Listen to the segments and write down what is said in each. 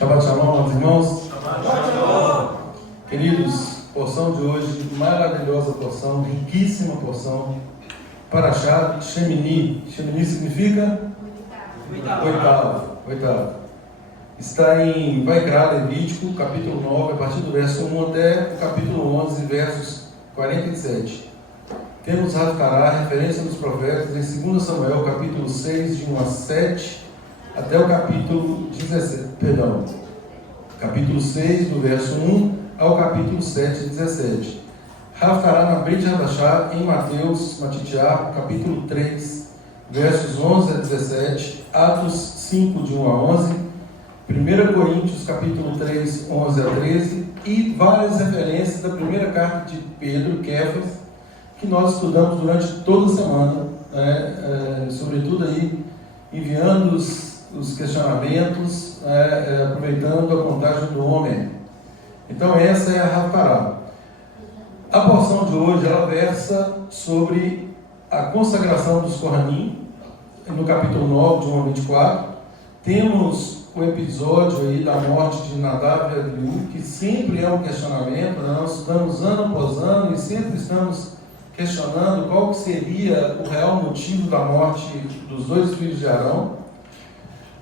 Shabbat Shalom, meus irmãos. Shabbat Shalom. Queridos, porção de hoje, maravilhosa porção, riquíssima porção. Parashat Shemini. Shemini significa? Oitavo. Está em Vaikra, Levítico, capítulo 9, a partir do verso 1 até o capítulo 11, versos 47. Temos Haftarah, referência dos profetas, em 2 Samuel, capítulo 6, de 1 a 7, até o capítulo 6, do verso 1 ao capítulo 7, 17. Haftarah na Brit Hadashah, em Matitiá, capítulo 3, versos 11 a 17, Atos 5, de 1 a 11, 1 Coríntios, capítulo 3, 11 a 13, e várias referências da primeira carta de Pedro, Kéfas, que nós estudamos durante toda a semana, sobretudo aí, enviando os questionamentos, aproveitando a contagem do homem. Então essa é a Haftarah. A porção de hoje, ela versa sobre a consagração dos Kohanim, no capítulo 9, de 1 a 24. Temos o episódio aí da morte de Nadav e Abiú, que sempre é um questionamento, né? Nós estudamos ano após ano e sempre estamos questionando qual que seria o real motivo da morte dos dois filhos de Arão.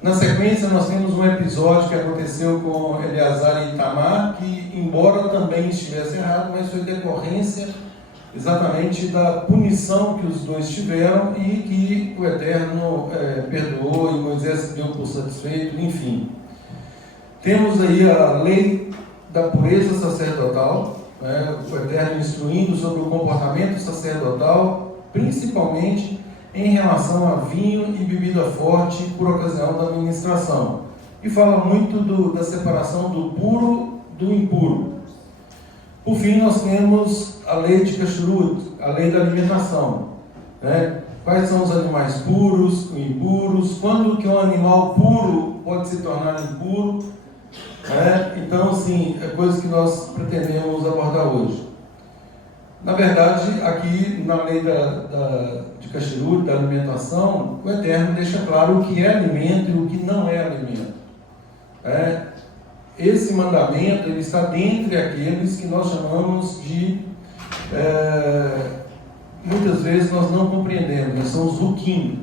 Na sequência, nós temos um episódio que aconteceu com Eleazar e Itamar, que, embora também estivesse errado, mas foi decorrência exatamente da punição que os dois tiveram e que o Eterno perdoou e Moisés se deu por satisfeito, enfim. Temos aí a lei da pureza sacerdotal, o Eterno instruindo sobre o comportamento sacerdotal, principalmente em relação a vinho e bebida forte por ocasião da ministração. E fala muito da separação do puro do impuro. Por fim, nós temos a lei de Kashrut, a lei da alimentação. Quais são os animais puros, impuros, quando que um animal puro pode se tornar impuro. Então, sim, é coisa que nós pretendemos abordar hoje. Na verdade, aqui na lei de Kashrut, da alimentação, o Eterno deixa claro o que é alimento e o que não é alimento. Esse mandamento, ele está dentre aqueles que nós chamamos de, muitas vezes nós não compreendemos, são os Hukim.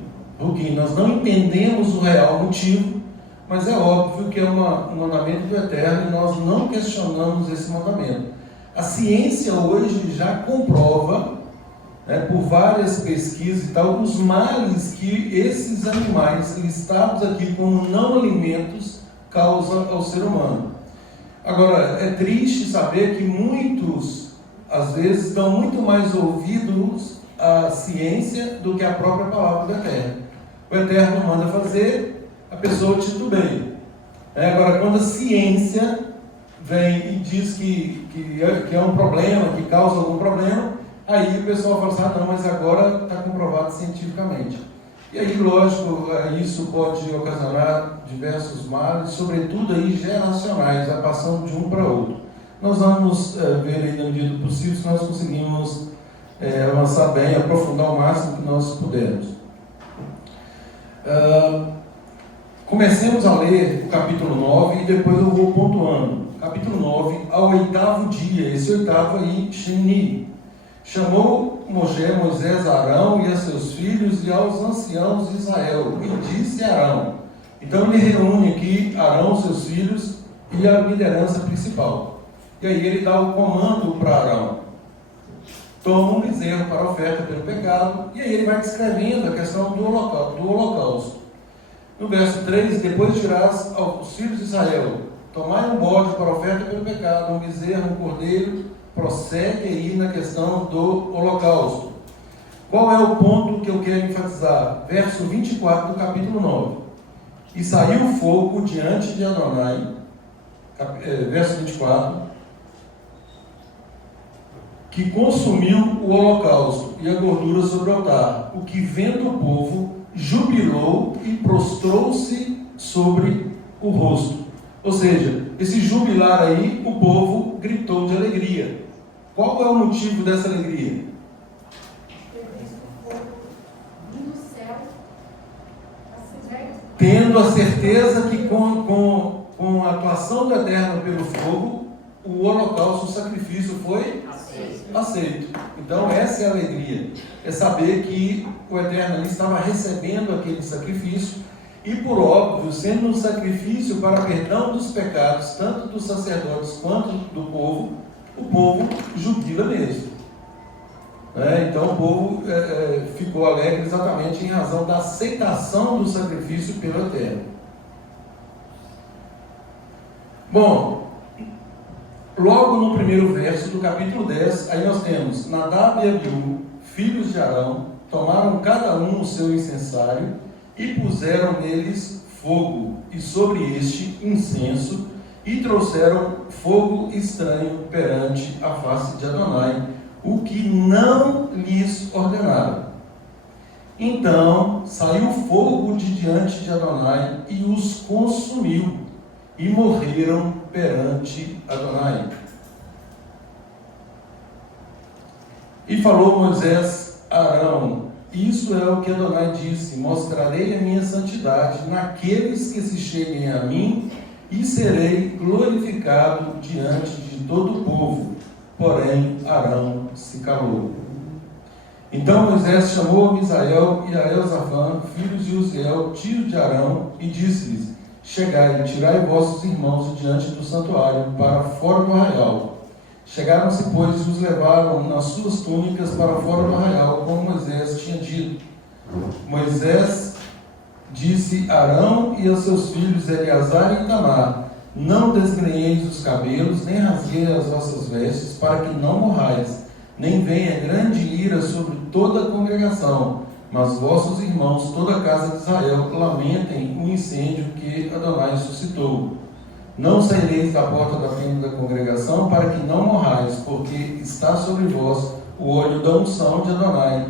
Nós não entendemos o real motivo, mas é óbvio que é um mandamento do Eterno e nós não questionamos esse mandamento. A ciência hoje já comprova, por várias pesquisas e tal, os males que esses animais listados aqui como não alimentos causam ao ser humano. Agora, é triste saber que muitos, às vezes, dão muito mais ouvidos à ciência do que à própria palavra do Eterno. O Eterno manda fazer, a pessoa titubeia. Agora, quando a ciência vem e diz que é um problema, que causa algum problema, aí o pessoal fala assim, não, mas agora está comprovado cientificamente. E aí, lógico, isso pode ocasionar diversos males, sobretudo aí geracionais, a passando de um para outro. Nós vamos ver aí na medida do possível se nós conseguimos avançar bem, aprofundar o máximo que nós pudermos. Comecemos a ler o capítulo 9 e depois eu vou pontuando. Capítulo 9, ao 8º dia, esse 8º aí, Shemini. Chamou Moisés a Arão e a seus filhos e aos anciãos de Israel, e disse a Arão. Então ele reúne aqui Arão, seus filhos e a liderança principal. E aí ele dá o comando para Arão. Toma um bezerro para oferta pelo pecado, e aí ele vai descrevendo a questão do holocausto. No verso 3, depois dirás aos filhos de Israel, tomai um bode para oferta pelo pecado, um bezerro, um cordeiro, prossegue aí na questão do holocausto. Qual é o ponto que eu quero enfatizar? Verso 24 do capítulo 9. E saiu o fogo diante de Adonai, verso 24, que consumiu o holocausto e a gordura sobre o altar, o que vendo o povo, jubilou e prostrou-se sobre o rosto. Ou seja, esse jubilar aí, o povo gritou de alegria. Qual é o motivo dessa alegria? Tendo a certeza que com a tua aprovação do Eterno pelo fogo, o holocausto, o sacrifício foi aceito. Então essa é a alegria, é saber que o Eterno ali estava recebendo aquele sacrifício e, por óbvio, sendo um sacrifício para perdão dos pecados, tanto dos sacerdotes quanto do povo, o povo jubila mesmo. Então o povo ficou alegre exatamente em razão da aceitação do sacrifício pelo Eterno. Bom, logo no primeiro verso do capítulo 10, aí nós temos: Nadab e Abiú, filhos de Arão, tomaram cada um o seu incensário e puseram neles fogo, e sobre este incenso, e trouxeram fogo estranho perante a face de Adonai, o que não lhes ordenaram. Então saiu fogo de diante de Adonai e os consumiu, e morreram perante Adonai. E falou Moisés a Arão: isso é o que Adonai disse: mostrarei a minha santidade naqueles que se cheguem a mim, e serei glorificado diante de todo o povo. Porém Arão se calou. Então Moisés chamou a Misael e a Elzafã, filhos de Uziel, tio de Arão, e disse-lhes: chegai, tirai vossos irmãos de diante do santuário, para fora do arraial. Chegaram-se, pois, e os levaram nas suas túnicas para fora do arraial, como Moisés tinha dito. Moisés disse a Arão e aos seus filhos Eleazar e Itamar: não desgrenheis os cabelos, nem rasgueis as vossas vestes, para que não morrais, nem venha grande ira sobre toda a congregação. Mas vossos irmãos, toda a casa de Israel, lamentem o incêndio que Adonai suscitou. Não saireis da porta da tenda da congregação, para que não morrais, porque está sobre vós o óleo da unção de Adonai.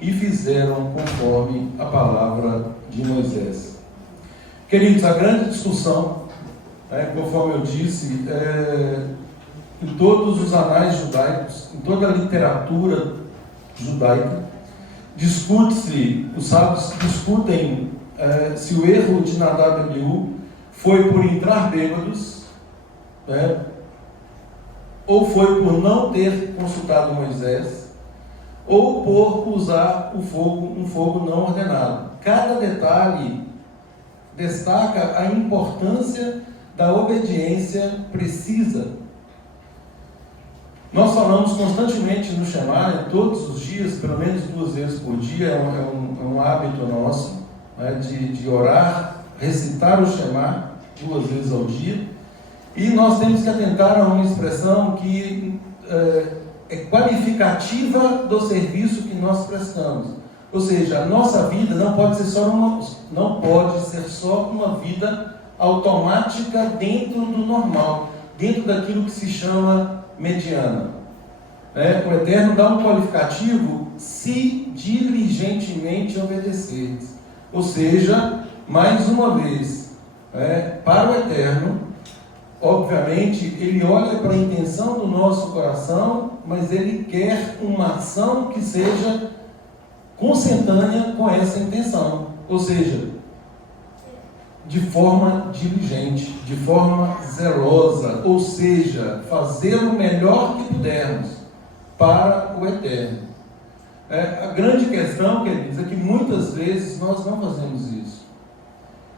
E fizeram conforme a palavra de Moisés. Queridos, a grande discussão, conforme eu disse, em todos os anais judaicos, em toda a literatura judaica, discute-se, os sábios discutem se o erro de Nadab e Abiú foi por entrar bêbados, ou foi por não ter consultado Moisés, ou por usar um fogo não ordenado. Cada detalhe destaca a importância da obediência precisa. Nós falamos constantemente no Shema, todos os dias, pelo menos 2 vezes por dia, é um hábito nosso, de orar, recitar o Shema 2 vezes ao dia, e nós temos que atentar a uma expressão que é qualificativa do serviço que nós prestamos. Ou seja, a nossa vida não pode ser só uma vida automática dentro do normal, dentro daquilo que se chama mediana. O Eterno dá um qualificativo: se diligentemente obedeceres. Ou seja, mais uma vez, para o Eterno, obviamente, Ele olha para a intenção do nosso coração, mas Ele quer uma ação que seja consentânea com essa intenção. Ou seja, de forma diligente, de forma zelosa, ou seja, fazer o melhor que pudermos para o Eterno. A grande questão, queridos, é que muitas vezes nós não fazemos isso.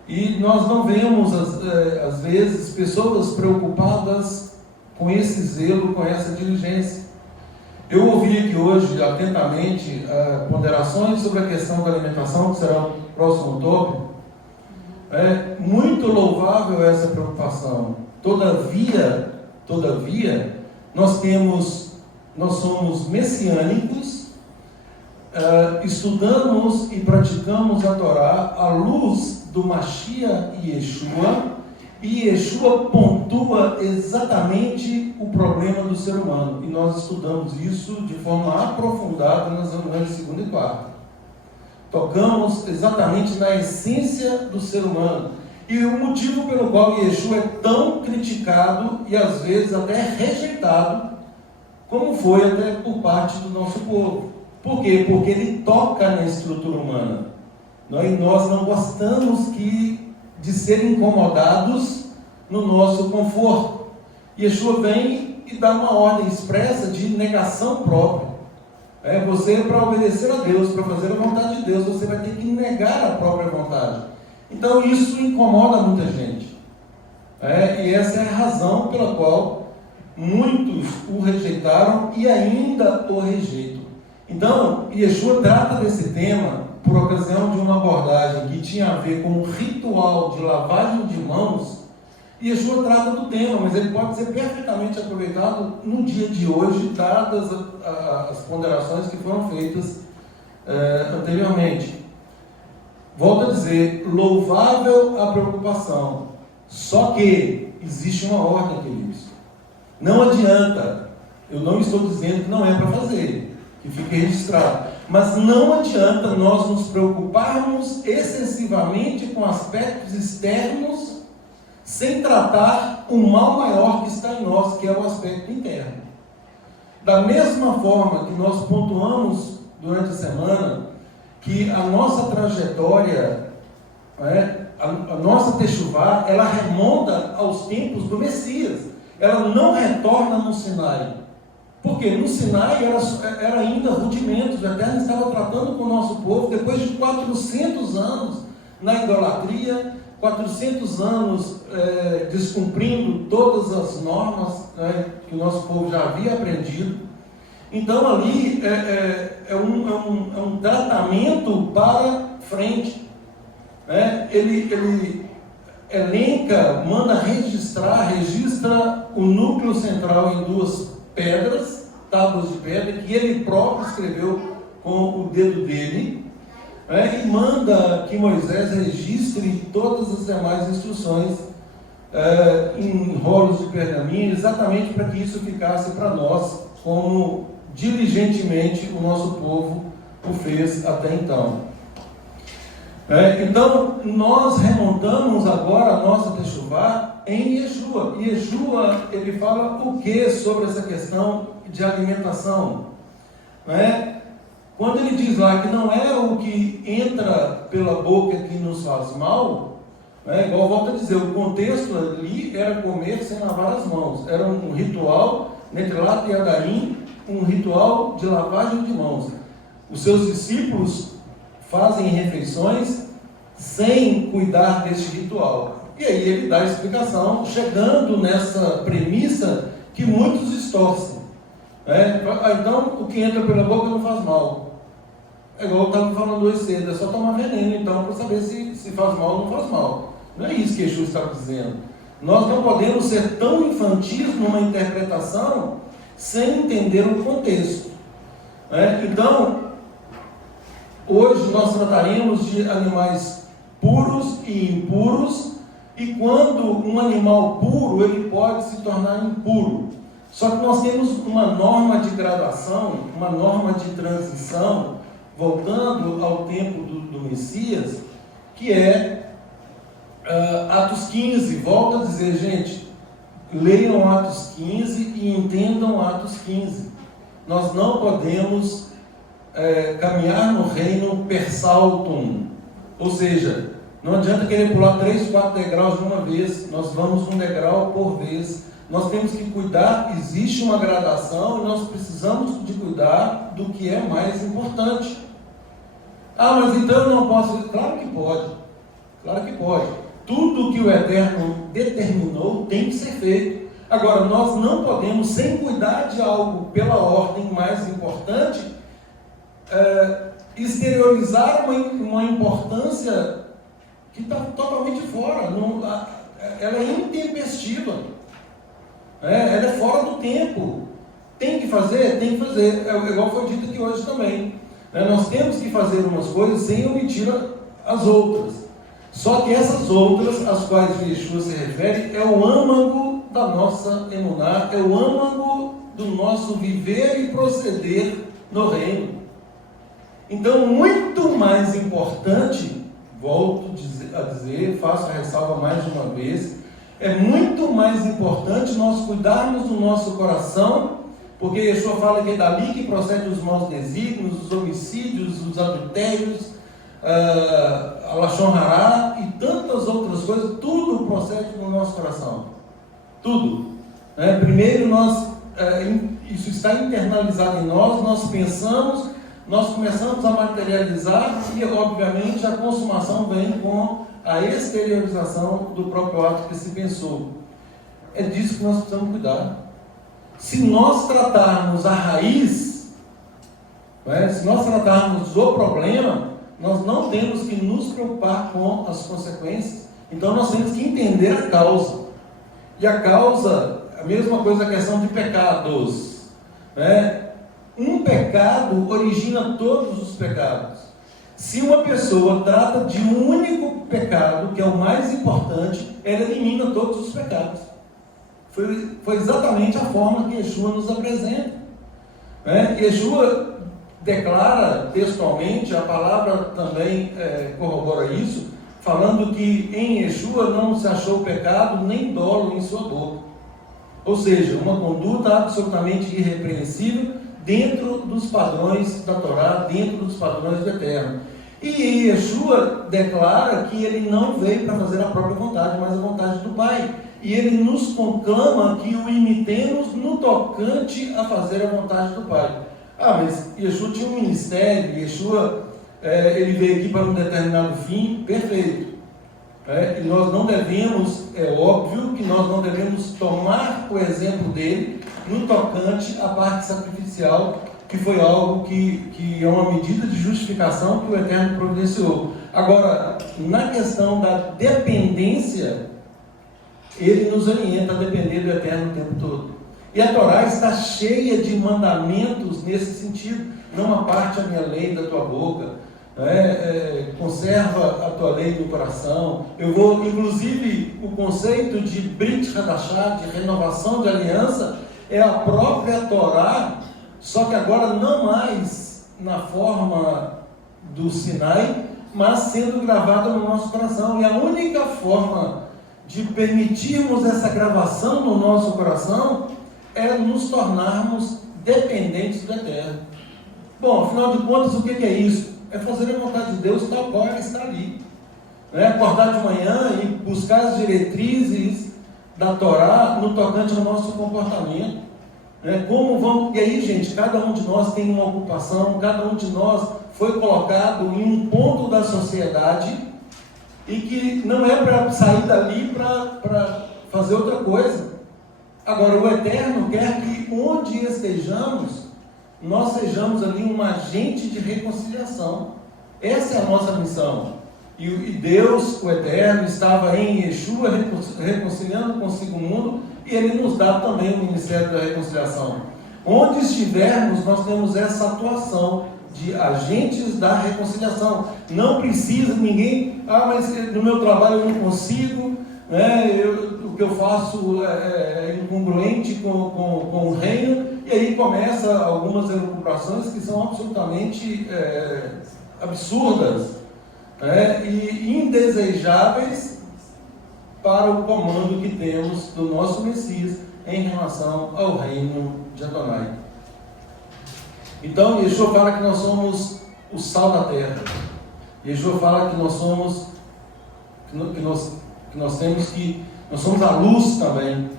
E nós não vemos, às vezes, pessoas preocupadas com esse zelo, com essa diligência. Eu ouvi aqui hoje, atentamente, ponderações sobre a questão da alimentação, que será o próximo tópico. É muito louvável essa preocupação. Todavia, nós somos messiânicos, estudamos e praticamos a Torá à luz do Mashiach e Yeshua pontua exatamente o problema do ser humano, e nós estudamos isso de forma aprofundada nas reuniões de segunda e quarta. Tocamos exatamente na essência do ser humano, e o motivo pelo qual Yeshua é tão criticado e às vezes até rejeitado, como foi até por parte do nosso povo. Por quê? Porque ele toca na estrutura humana. Nós não gostamos de ser incomodados no nosso conforto. Yeshua vem e dá uma ordem expressa de negação própria. Você, para obedecer a Deus, para fazer a vontade de Deus, você vai ter que negar a própria vontade. Então isso incomoda muita gente. E essa é a razão pela qual muitos o rejeitaram e ainda o rejeitam. Então, Yeshua trata desse tema por ocasião de uma abordagem que tinha a ver com um ritual de lavagem de mãos. Yeshua trata do tema, mas ele pode ser perfeitamente aproveitado no dia de hoje, dadas as ponderações que foram feitas anteriormente. Volto a dizer, louvável a preocupação, só que existe uma ordem, queridos. Não adianta, eu não estou dizendo que não é para fazer, que fique registrado, mas não adianta nós nos preocuparmos excessivamente com aspectos externos sem tratar o mal maior que está em nós, que é o aspecto interno. Da mesma forma que nós pontuamos durante a semana que a nossa trajetória, a nossa Techuvá, ela remonta aos tempos do Messias. Ela não retorna no Sinai. Porque no Sinai era ainda rudimentos. O Eterno estava tratando com o nosso povo depois de 400 anos na idolatria, 400 anos descumprindo todas as normas que o nosso povo já havia aprendido. Então ali é um tratamento para frente. Ele elenca, manda registra o núcleo central em 2 pedras, tábuas de pedra, que ele próprio escreveu com o dedo dele. E manda que Moisés registre todas as demais instruções em rolos de pergaminho, exatamente para que isso ficasse para nós, como diligentemente o nosso povo o fez até então. Então, nós remontamos agora a nossa Techuvá em Yeshua. Yeshua, ele fala o que sobre essa questão de alimentação? Quando ele diz lá que não é o que entra pela boca que nos faz mal, igual eu volto a dizer, o contexto ali era comer sem lavar as mãos. Era um ritual, Netilat Yadayim, um ritual de lavagem de mãos. Os seus discípulos fazem refeições sem cuidar deste ritual. E aí ele dá a explicação, chegando nessa premissa que muitos distorcem. Então, o que entra pela boca não faz mal. É igual eu estava falando hoje cedo, é só tomar veneno então para saber se faz mal ou não faz mal. Não é isso que Yeshua está dizendo. Nós não podemos ser tão infantis numa interpretação sem entender o contexto. Então, hoje nós trataremos de animais puros e impuros, e quando um animal puro, ele pode se tornar impuro. Só que nós temos uma norma de gradação, uma norma de transição, voltando ao tempo do Messias, que é Atos 15. Volto a dizer, gente, leiam Atos 15 e entendam Atos 15. Nós não podemos caminhar no reino per saltum, ou seja, não adianta querer pular 3, 4 degraus de uma vez. Nós vamos um degrau por vez. Nós temos que cuidar, existe uma gradação e nós precisamos de cuidar do que é mais importante. Mas então eu não posso... Claro que pode, claro que pode. Tudo que o Eterno determinou tem que ser feito. Agora, nós não podemos, sem cuidar de algo pela ordem mais importante, exteriorizar uma importância que está totalmente fora. Ela é intempestiva. Ela é fora do tempo. Tem que fazer? Tem que fazer. Igual foi dito aqui hoje também. Nós temos que fazer umas coisas sem omitir as outras. Só que essas outras, às quais Yeshua se refere, é o âmago da nossa emuná, é o âmago do nosso viver e proceder no reino. Então, muito mais importante, volto a dizer, faço a ressalva mais de uma vez, é muito mais importante nós cuidarmos do nosso coração, porque Yeshua fala que é dali que procedem os maus desígnios, os homicídios, os adultérios, a Lashon Hará e tantas outras coisas, tudo procede do nosso coração. Tudo. Primeiro isso está internalizado em nós pensamos, nós começamos a materializar e, obviamente, a consumação vem com a exteriorização do próprio ato que se pensou. É disso que nós precisamos cuidar. Se nós tratarmos a raiz, se nós tratarmos o problema, nós não temos que nos preocupar com as consequências. Então nós temos que entender a causa. E a causa, a mesma coisa a questão de pecados. Um pecado origina todos os pecados. Se uma pessoa trata de um único pecado, que é o mais importante, ela elimina todos os pecados. Foi exatamente a forma que Yeshua nos apresenta. Yeshua declara textualmente, a palavra também corrobora isso, falando que em Yeshua não se achou pecado nem dolo em sua boca. Ou seja, uma conduta absolutamente irrepreensível dentro dos padrões da Torá, dentro dos padrões do Eterno. E Yeshua declara que ele não veio para fazer a própria vontade, mas a vontade do Pai. E ele nos conclama que o imitemos no tocante a fazer a vontade do Pai. Mas Yeshua tinha um ministério, Yeshua ele veio aqui para um determinado fim, perfeito. E nós não devemos, é óbvio que nós não devemos tomar o exemplo dele no tocante à parte sacrificial, que foi algo que é uma medida de justificação que o Eterno providenciou. Agora, na questão da dependência, ele nos orienta a depender do Eterno o tempo todo. E a Torá está cheia de mandamentos nesse sentido. Não aparte a minha lei da tua boca, conserva a tua lei no coração. Inclusive, o conceito de Brit Hadashah, de renovação de aliança, é a própria Torá, só que agora não mais na forma do Sinai, mas sendo gravada no nosso coração. E a única forma de permitirmos essa gravação no nosso coração é nos tornarmos dependentes do Eterno. Bom, afinal de contas, o que é isso? É fazer a vontade de Deus tal qual ela está ali. Acordar de manhã e buscar as diretrizes da Torá no tocante ao nosso comportamento. E aí, gente, cada um de nós tem uma ocupação, cada um de nós foi colocado em um ponto da sociedade e que não é para sair dali para fazer outra coisa. Agora, o Eterno quer que onde estejamos, nós sejamos ali um agente de reconciliação. Essa é a nossa missão. E Deus, o Eterno, estava em Yeshua reconciliando consigo o mundo, e Ele nos dá também o ministério da reconciliação. Onde estivermos, nós temos essa atuação de agentes da reconciliação. Não precisa ninguém, mas no meu trabalho eu não consigo, o que eu faço é incongruente com o reino, e aí começa algumas elucubrações que são absolutamente absurdas, e indesejáveis para o comando que temos do nosso Messias em relação ao reino de Adonai. Então, Yeshua fala que nós somos o sal da terra. Yeshua fala que nós somos, nós somos a luz também.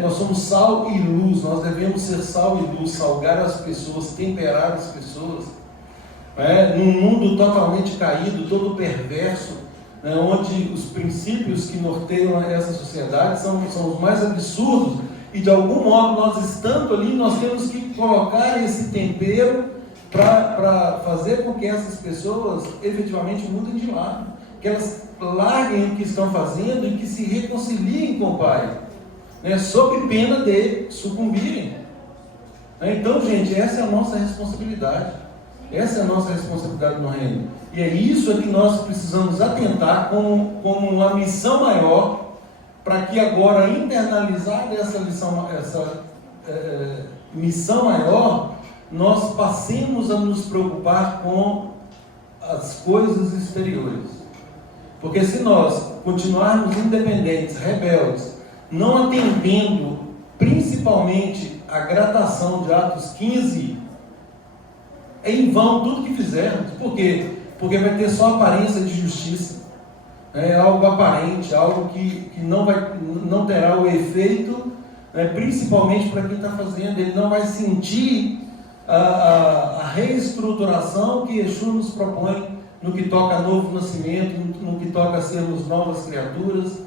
Nós somos sal e luz. Nós devemos ser sal e luz, salgar as pessoas, temperar as pessoas. Num mundo totalmente caído, todo perverso, onde os princípios que norteiam essa sociedade são os mais absurdos, e de algum modo nós estando ali, nós temos que colocar esse tempero para fazer com que essas pessoas efetivamente mudem de lado, que elas larguem o que estão fazendo e que se reconciliem com o Pai, sob pena de sucumbirem. Então, gente, essa é a nossa responsabilidade. Essa é a nossa responsabilidade no reino. E é isso que nós precisamos atentar como uma missão maior, para que agora, internalizada essa missão maior, nós passemos a nos preocupar com as coisas exteriores. Porque se nós continuarmos independentes, rebeldes, não atendendo principalmente a gradação de Atos 15, é em vão tudo que fizermos. Por quê? porque vai ter só aparência de justiça. É algo aparente, algo que não terá o efeito, principalmente para quem está fazendo. Ele não vai sentir a reestruturação que Yeshua nos propõe no que toca a novo nascimento, no que toca a sermos novas criaturas,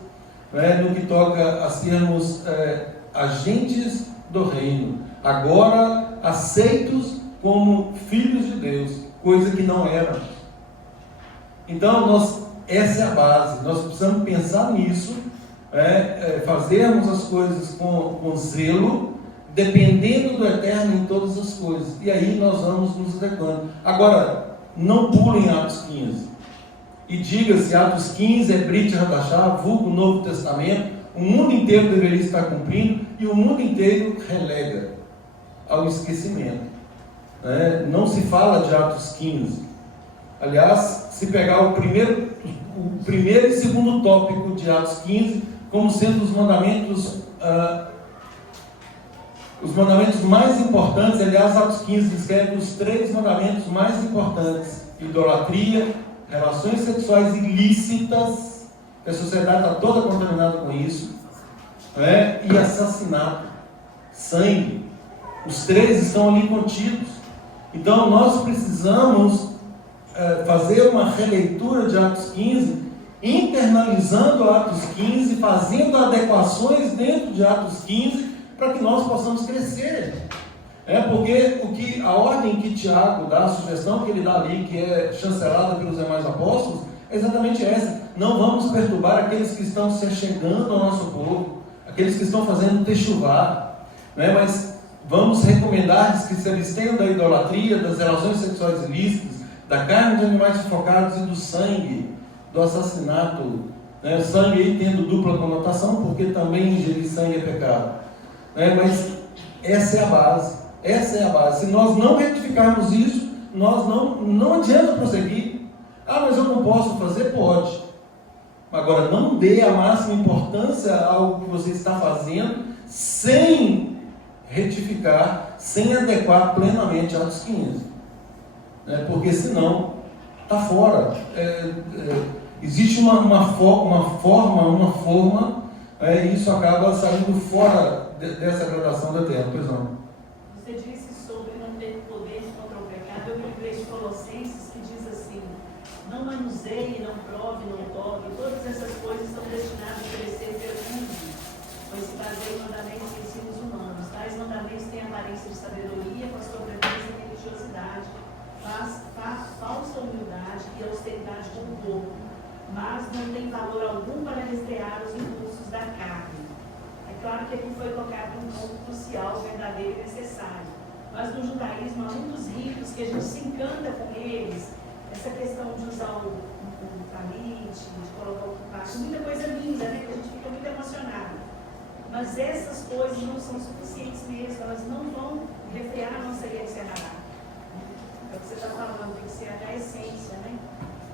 no que toca a sermos agentes do reino, agora aceitos como filhos de Deus, coisa que não éramos. Então, essa é a base. Nós precisamos pensar nisso, fazermos as coisas com zelo, dependendo do Eterno em todas as coisas. E aí nós vamos nos adequando. Agora, não pulem Atos 15. E diga-se, Atos 15 é Brit Hadashah, vulgo Novo Testamento. O mundo inteiro deveria estar cumprindo e o mundo inteiro relega ao esquecimento. Não se fala de Atos 15. Aliás, se pegar o primeiro e segundo tópico de Atos 15, como sendo os mandamentos mais importantes, aliás, Atos 15 descreve os 3 mandamentos mais importantes: idolatria, relações sexuais ilícitas, que a sociedade está toda contaminada com isso, e assassinato, sangue. Os 3 estão ali contidos. Então, nós precisamos fazer uma releitura de Atos 15, internalizando Atos 15, fazendo adequações dentro de Atos 15, para que nós possamos crescer. Porque a ordem que Tiago dá, a sugestão que ele dá ali, que é chancelada pelos demais apóstolos, é exatamente essa: não vamos perturbar aqueles que estão se achegando ao nosso povo, aqueles que estão fazendo techuvá, mas vamos recomendar que se abstenham da idolatria, das relações sexuais ilícitas, da carne de animais sufocados e do sangue, do assassinato. Sangue aí tendo dupla conotação, porque também ingerir sangue é pecado. Mas essa é a base. Essa é a base. Se nós não retificarmos isso, nós não adianta prosseguir. Mas eu não posso fazer? Pode. Agora, não dê a máxima importância ao que você está fazendo sem retificar, sem adequar plenamente Atos 15. Porque senão está fora. Existe uma forma, e isso acaba saindo fora dessa gradação da terra. Pois não. Você disse sobre não ter poder contra o pecado. Eu me lembrei de Colossenses, que diz assim: não manuseie, não prove, não toque, todas essas coisas são destinadas a perecer pelo uso, pois se baseiam em mandamentos e ensinos humanos. Tais mandamentos têm aparência de sabedoria, com a sobrevivência e religiosidade, falsa humildade e austeridade com o corpo, mas não tem valor algum para restrear os impulsos da carne. É claro que aqui foi tocado um ponto crucial, verdadeiro e necessário. Mas no judaísmo há muitos ritos que a gente se encanta com eles. Essa questão de usar o talit, de colocar o kippah, muita coisa linda, que a gente fica muito emocionado. Mas essas coisas não são suficientes mesmo, elas não vão refrear a nossa Yetzirah. É o que você está falando, tem que ser a essência,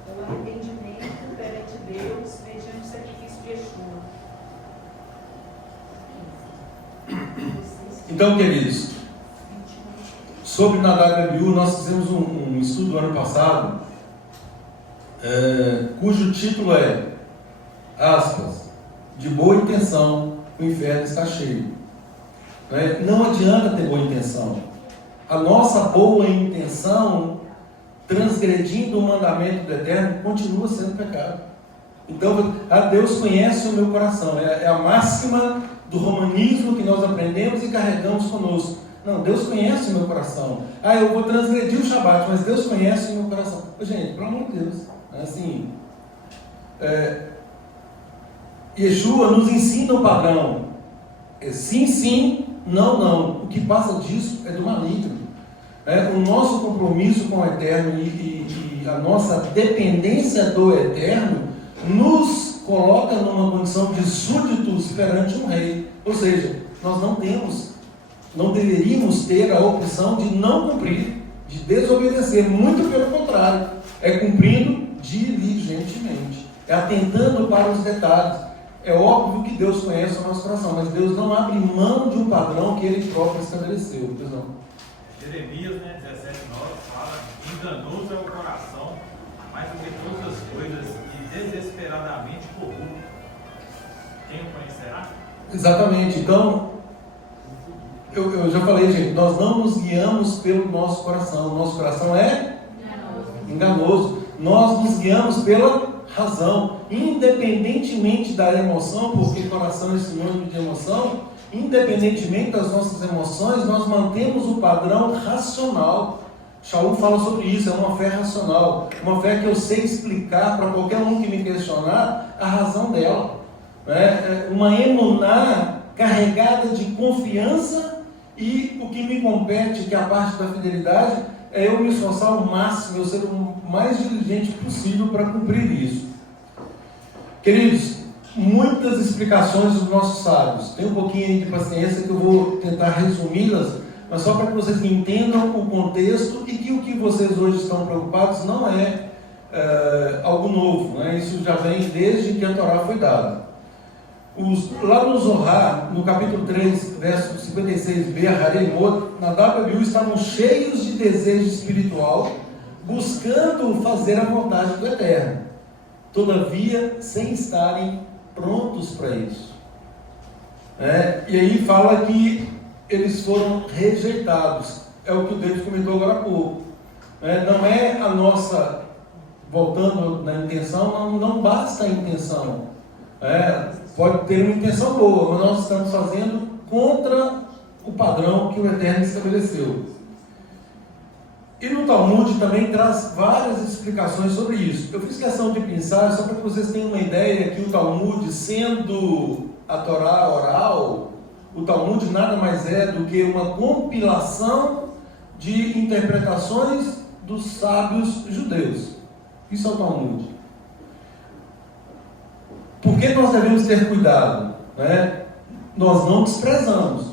o arrependimento perante Deus, mediante o sacrifício de Yeshua. Então, queridos, sobre Nadab e Abiú, nós fizemos um estudo ano passado, cujo título é, aspas, de boa intenção, o inferno está cheio. Não adianta ter boa intenção. A nossa boa intenção, transgredindo o mandamento do Eterno, continua sendo pecado. Então, Deus conhece o meu coração. É a máxima do romanismo que nós aprendemos e carregamos conosco. Não, Deus conhece o meu coração. Eu vou transgredir o Shabat, mas Deus conhece o meu coração. Gente, pelo amor de Deus. Assim, Yeshua nos ensina o padrão. Sim, sim, não, não. O que passa disso é do maligno. O nosso compromisso com o Eterno e a nossa dependência do Eterno nos coloca numa condição de súditos perante um rei. Ou seja, nós não deveríamos ter a opção de não cumprir, de desobedecer. Muito pelo contrário, é cumprindo diligentemente, é atentando para os detalhes. É óbvio que Deus conhece o nosso coração, mas Deus não abre mão de um padrão que Ele próprio estabeleceu. Pois não? Jeremias 17:9 fala: enganoso é o coração mais do que todas as coisas e desesperadamente corrupto, quem o conhecerá? Exatamente. Então, eu já falei, gente, nós não nos guiamos pelo nosso coração. O nosso coração é enganoso. Nós nos guiamos pela razão, independentemente da emoção, porque coração é sinônimo de emoção. Independentemente das nossas emoções, nós mantemos o padrão racional. Shaul fala sobre isso, é uma fé racional, uma fé que eu sei explicar para qualquer um que me questionar a razão dela. Uma emuná carregada de confiança, e o que me compete, que é a parte da fidelidade, é eu me esforçar ao máximo, eu ser o mais diligente possível para cumprir isso. Queridos, muitas explicações dos nossos sábios. Tem um pouquinho de paciência que eu vou tentar resumi-las, mas só para que vocês entendam o contexto e que o que vocês hoje estão preocupados não é algo novo, né? Isso já vem desde que a Torá foi dada. Lá no Zohar, no capítulo 3, verso 56b, Hareimot, Nadab e Abiú estavam cheios de desejo espiritual, buscando fazer a vontade do Eterno, todavia sem estarem prontos para isso. E aí fala que eles foram rejeitados. É o que o David comentou agora há pouco. Não é a nossa, voltando na intenção, não basta a intenção. Pode ter uma intenção boa, mas nós estamos fazendo contra o padrão que o Eterno estabeleceu. E no Talmud também traz várias explicações sobre isso. Eu fiz questão de pensar, só para que vocês tenham uma ideia, que o Talmud, sendo a Torá oral, o Talmud nada mais é do que uma compilação de interpretações dos sábios judeus. Isso é o Talmud. Por que nós devemos ter cuidado? Nós não desprezamos.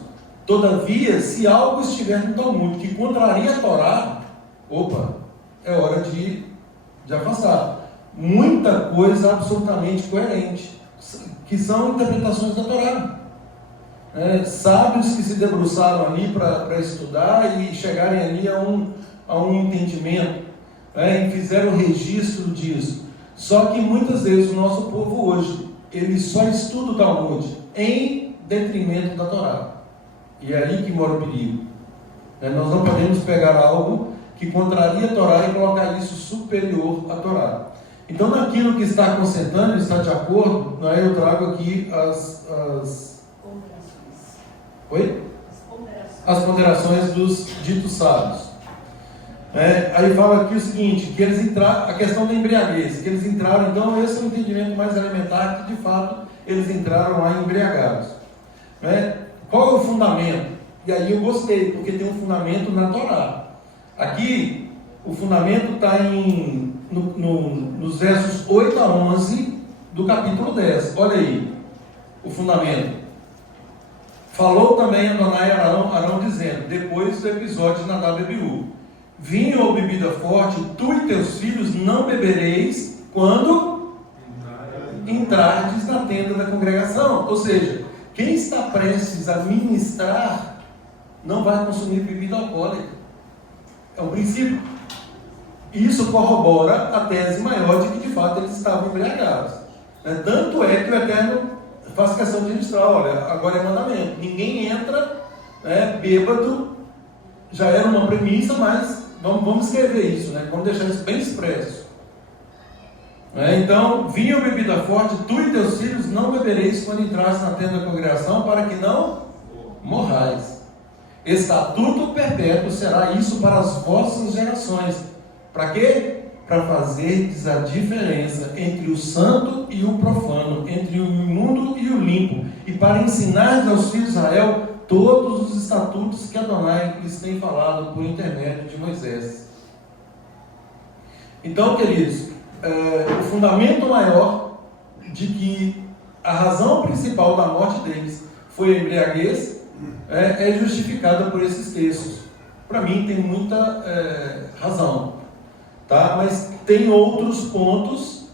Todavia, se algo estiver no Talmud que contraria a Torá, é hora de afastar. Muita coisa absolutamente coerente, que são interpretações da Torá. Sábios que se debruçaram ali para estudar e chegarem ali a um entendimento, e fizeram o registro disso. Só que muitas vezes o nosso povo hoje, ele só estuda o Talmud em detrimento da Torá. E é aí que mora o perigo. Nós não podemos pegar algo que contraria a Torá e colocar isso superior à Torá. Então, naquilo que está consertando, está de acordo, eu trago aqui as ponderações. Oi? As ponderações dos ditos sábios. Aí fala aqui o seguinte, que eles entraram, a questão da embriaguez, que eles entraram, então esse é o entendimento mais elementar, que de fato eles entraram lá embriagados. Qual é o fundamento? E aí eu gostei, porque tem um fundamento na Torá. Aqui, o fundamento está nos versos 8 a 11 do capítulo 10. Olha aí, o fundamento. Falou também Adonai a Arão dizendo, depois do episódio de Nadab e Abiú: vinho ou bebida forte, tu e teus filhos não bebereis quando entrardes na tenda da congregação. Ou seja, quem está prestes a ministrar não vai consumir bebida alcoólica. É um princípio. Isso corrobora a tese maior de que de fato eles estavam embriagados. Tanto é que o Eterno faz questão de registrar, olha, agora é mandamento. Ninguém entra bêbado, já era uma premissa, mas vamos escrever isso, vamos deixar isso bem expresso. Então, vinho ou bebida forte, tu e teus filhos não bebereis quando entrares na tenda da congregação, para que não morrais. Estatuto perpétuo será isso para as vossas gerações. Para quê? Para fazerdes a diferença entre o santo e o profano, entre o imundo e o limpo, e para ensinar aos filhos de Israel todos os estatutos que Adonai lhes tem falado por intermédio de Moisés. Então, queridos, o fundamento maior de que a razão principal da morte deles foi a embriaguez é justificada por esses textos. Para mim tem muita razão, tá? Mas tem outros pontos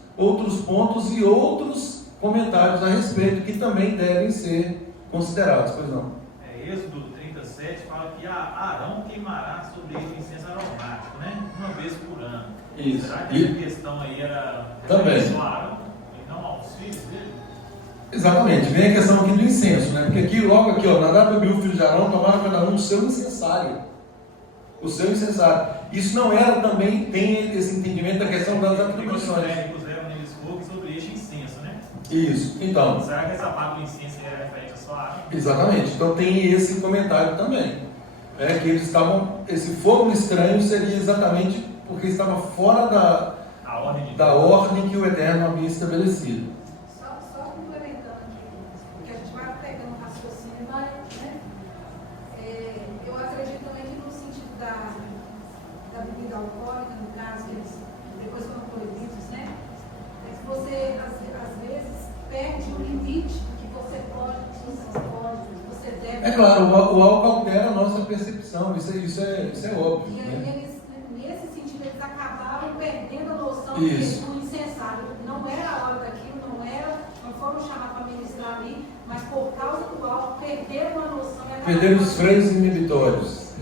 e outros comentários a respeito que também devem ser considerados. Pois não? Êxodo 37 fala que Arão queimará sobre ele incenso aromático, uma vez por ano. Isso. Será que essa questão aí era Também. só a Arão e não aos filhos dele? Exatamente, vem a questão aqui do incenso, né? Porque aqui, logo aqui, ó, Nadab e o filho de Arão tomaram cada um o seu incensário. O seu incensário. Isso não era também, tem esse entendimento da questão das atribuições. Os levam neles fogo sobre este incenso, né? Isso, então. Será que essa parte do incenso era referente a só a Arão? Exatamente, então tem esse comentário também. Que eles estavam, esse fogo estranho seria exatamente porque estava fora da ordem que o Eterno havia estabelecido. Só complementando aqui, porque a gente vai pegando um raciocínio e vai, né? Eu acredito também que no sentido da bebida alcoólica, no caso, que eles depois foram proibidos, né? É que você, às vezes, perde o limite do que você pode, do que você não pode, do que você deve. É claro, o álcool altera a nossa percepção, isso é óbvio. E aí, Né? nesse sentido, eles acabaram perdendo a noção Isso. do incensário. Não era a hora daquilo, não foram chamar para ministrar ali, mas por causa do álcool, perderam a noção. Perderam os freios inibitórios.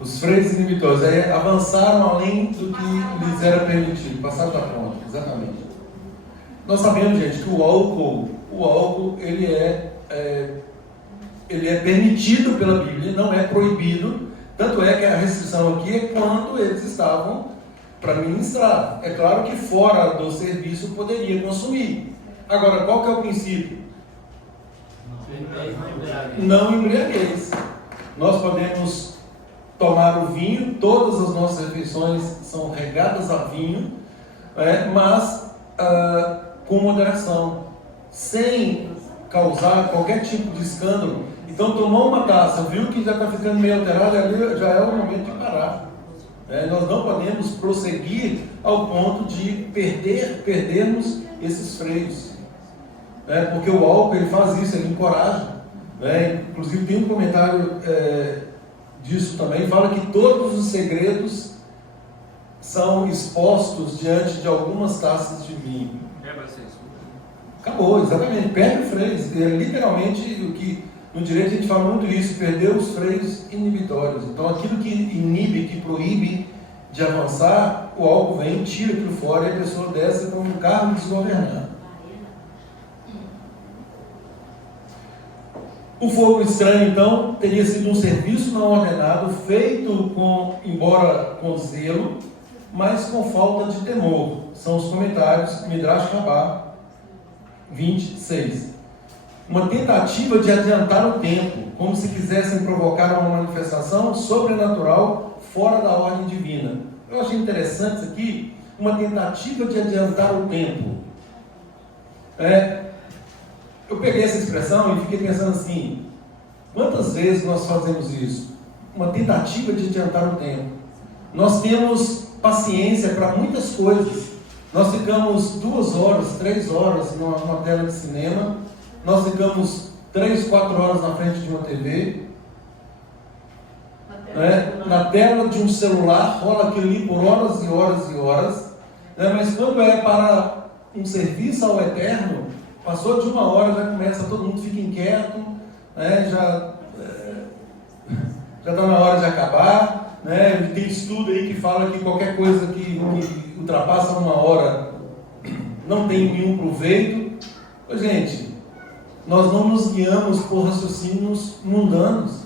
Os freios inibitórios, aí avançaram além do que lhes era permitido, passaram da conta, exatamente. Nós sabemos, gente, que o álcool ele é permitido pela Bíblia, não é proibido, tanto é que a restrição aqui é quando eles estavam para ministrar. É claro que fora do serviço poderia consumir. Agora, qual que é o princípio? Não embriagueis. Nós podemos tomar o vinho, todas as nossas refeições são regadas a vinho, mas com moderação, sem causar qualquer tipo de escândalo. Então tomou uma taça, viu que já está ficando meio alterado, ali já é o momento de parar. Nós não podemos prosseguir ao ponto de perdermos esses freios. Porque o álcool ele faz isso, ele encoraja. Inclusive tem um comentário disso também, fala que todos os segredos são expostos diante de algumas taças de vinho. Acabou, exatamente, perde o freio. Literalmente, o que no direito a gente fala muito isso, perdeu os freios inibitórios. Então aquilo que inibe, que proíbe de avançar, o álcool vem, tira aquilo fora e a pessoa desce como um carro desgovernado. O fogo estranho, então, teria sido um serviço não ordenado, feito embora com zelo, mas com falta de temor. São os comentários Midrash Rabbah 26. Uma tentativa de adiantar o tempo, como se quisessem provocar uma manifestação sobrenatural fora da ordem divina. Eu achei interessante isso aqui, uma tentativa de adiantar o tempo. Eu peguei essa expressão e fiquei pensando assim, quantas vezes nós fazemos isso? Uma tentativa de adiantar o tempo. Nós temos paciência para muitas coisas. Nós ficamos 2 horas, 3 horas numa tela de cinema, nós ficamos 3, 4 horas na frente de uma TV, na tela de um celular, rola aquilo ali por horas e horas e horas, mas quando é para um serviço ao Eterno, passou de 1 hora, já começa, todo mundo fica inquieto, já está na hora de acabar, tem estudo aí que fala que qualquer coisa que ultrapassa 1 hora não tem nenhum proveito. Gente, nós não nos guiamos por raciocínios mundanos.